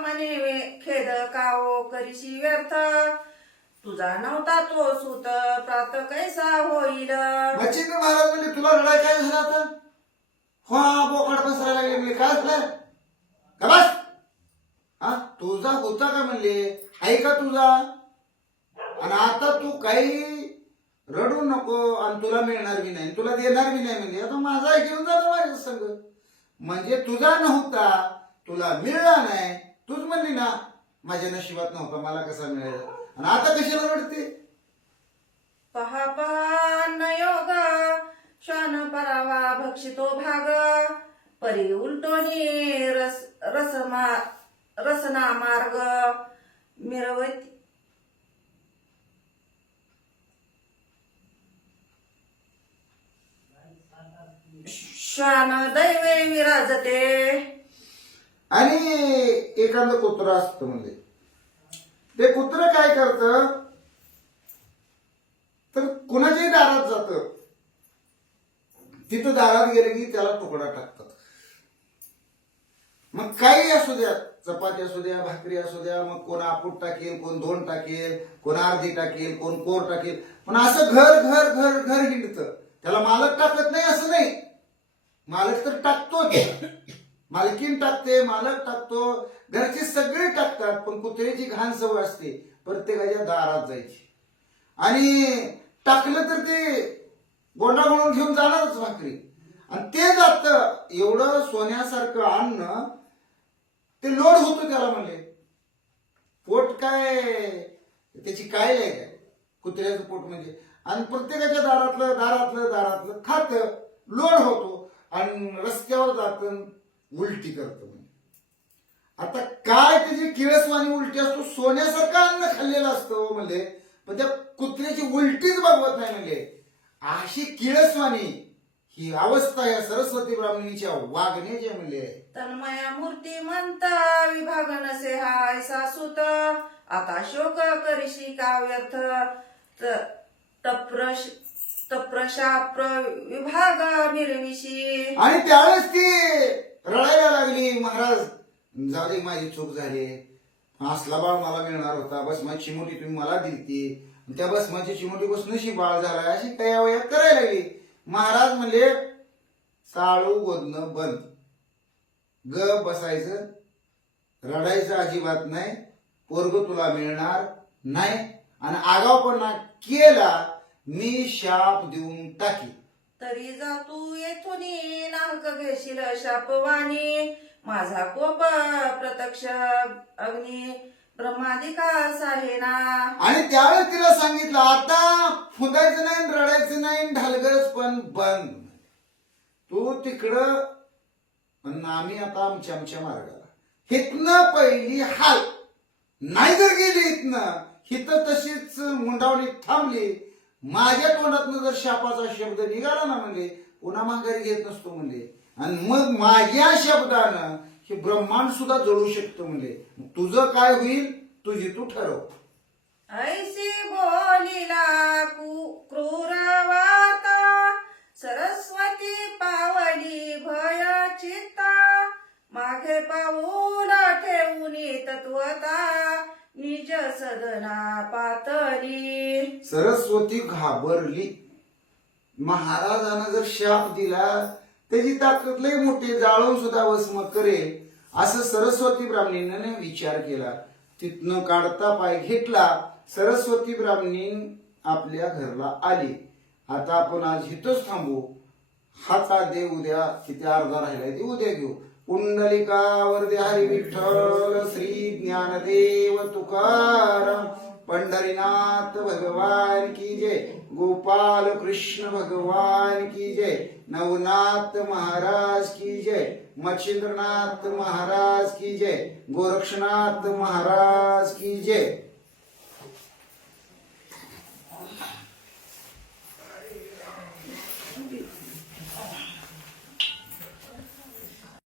म्हणे खेद काओ करीशी व्यर्थ तुझा नव्हता तो सूत प्रात कैसा होईल. मच्छिंद्र महाराज म्हणले तुला रडाय काय झालं आता? हा बोकाड बसायला लागले म्हणले काय झालं का बस हा तुझा होता का म्हणले आहे का तुझा आणि आता तू काही रडू नको आणि तुला मिळणार बी नाही तुला देणार बी नाही म्हणजे आता माझा घेऊन जातो माझ्या संग म्हणजे तुझा नव्हता तुला मिळला नाही तूच म्हणली ना माझ्या नशिबात नव्हता मला कसा मिळेल आणि आता कशाला रडते. पहा पहा न योग श्वान परावा भक्षितो भाग परी उलटोनी रसना मार्ग मिरवती श्वान दैवे विराजते. आणि एखादं कुत्र असतं म्हणजे ते कुत्र काय करतं तर कुणाच्याही दारात जातं तिथं दारात गेले की त्याला तुकडा टाकतात. मग काही असू द्या चपाती असू द्या भाकरी असू द्या मग कोण आपूट टाकेल कोण दोन टाकेल कोण अर्धी टाकेल कोण कोर टाकेल पण असं घर घर घर घर हिंडतं त्याला मालक टाकत नाही असं नाही मालक तर टाकतोच मालकीन टाकते मालक टाकतो घरचे सगळे टाकतात पण कुत्र्याची घाण सवय असते प्रत्येकाच्या दारात जायची आणि टाकलं तर ते गोंडा म्हणून घेऊन जाणारच भाकरी आणि ते जात एवढं सोन्यासारखं अन्न ते लोड होतं त्याला म्हणले पोट काय त्याची काय आहे काय कुत्र्याचं पोट म्हणजे आणि प्रत्येकाच्या दारातलं दारातलं दारातलं खात लोड होतो आणि रस्त्यावर जात उलटी करतो म्हणजे आता काय त्याची किळसवाणी उलटी असतो सोन्यासारखं अन्न खाल्लेलं असतं म्हणजे पण त्या कुत्र्याची उलटीच बघवत नाही म्हणजे अशी किळसवाणी ही अवस्था या सरस्वती ब्राह्मणीच्या वागण्याची म्हणजे तन्मया मूर्ती म्हणता विभाग नसे हा ऐसा सुत आता शोक करीशी का व्यर्थ तप्रशाप्र विभाग मिरविशी. आणि त्यावेळेस ती रडायला लागली महाराज जाऊ दे माझी चूक झाली असला बाळ मला मिळणार होता बस माझी चिमोटी तुम्ही मला दिलती त्या बस माझी चिमोटी बस नशी बाळ झाला अशी काही वयात करायला लागली. महाराज म्हणले साळू गोदणं बंद ग बसायचं रडायचं अजिबात नाही पोरग तुला मिळणार नाही आणि आगावपणा केला मी शाप देऊन टाकी. तरी जा तू येथून नाहक घेशील शापवाणी माझा कोप प्रत्यक्ष अग्नी ब्रह्माधिकास आहे ना. आणि त्यावेळेस तिला सांगितलं आता फुदायचं नाही रडायचं नाही ढालगच पण बंद तू तिकडं आम्ही आता आमच्या मार्गाला हितनं पहिली हाल नाही जर गेली इथनं हिथं तशीच मुंडावली थांबली माझ्या तोंडातनं जर शापाचा शब्द निघाला ना म्हणजे पुन्हा माघारी घेत नसतो म्हणजे आणि मग माझ्या शब्दानं हे ब्रह्मांड सुद्धा जळू शकतं म्हणजे तुझं काय होईल तुझी तू ठरव. ऐसी बोलिला क्रूर वार्ता सरस्वती पावली भय चित्ता मागे पाऊल ठेवून तत्वता निज सदना पातळी. सरस्वती घाबरली महाराजानं जर शाप दिला त्याची ताकद लई मोठी जाळून सुद्धा भस्म करेल असं सरस्वती ब्राह्मणीने विचार केला. तिथनं काढता पाय घेतला सरस्वती ब्राह्मणी आपल्या घरला आली. आता आपण आज इथंच थांबू हाता दे उद्या किती अर्धा राहिलाय ते उद्या घेऊ. पुंडलिका वरदे हरी विठ्ठल श्री ज्ञानदेव तुकाराम पंढरीनाथ भगवान की जय गोपाल कृष्ण भगवान की जय नवनाथ महाराज की जय मच्छिंद्रनाथ महाराज की जय गोरक्षनाथ महाराज की जय.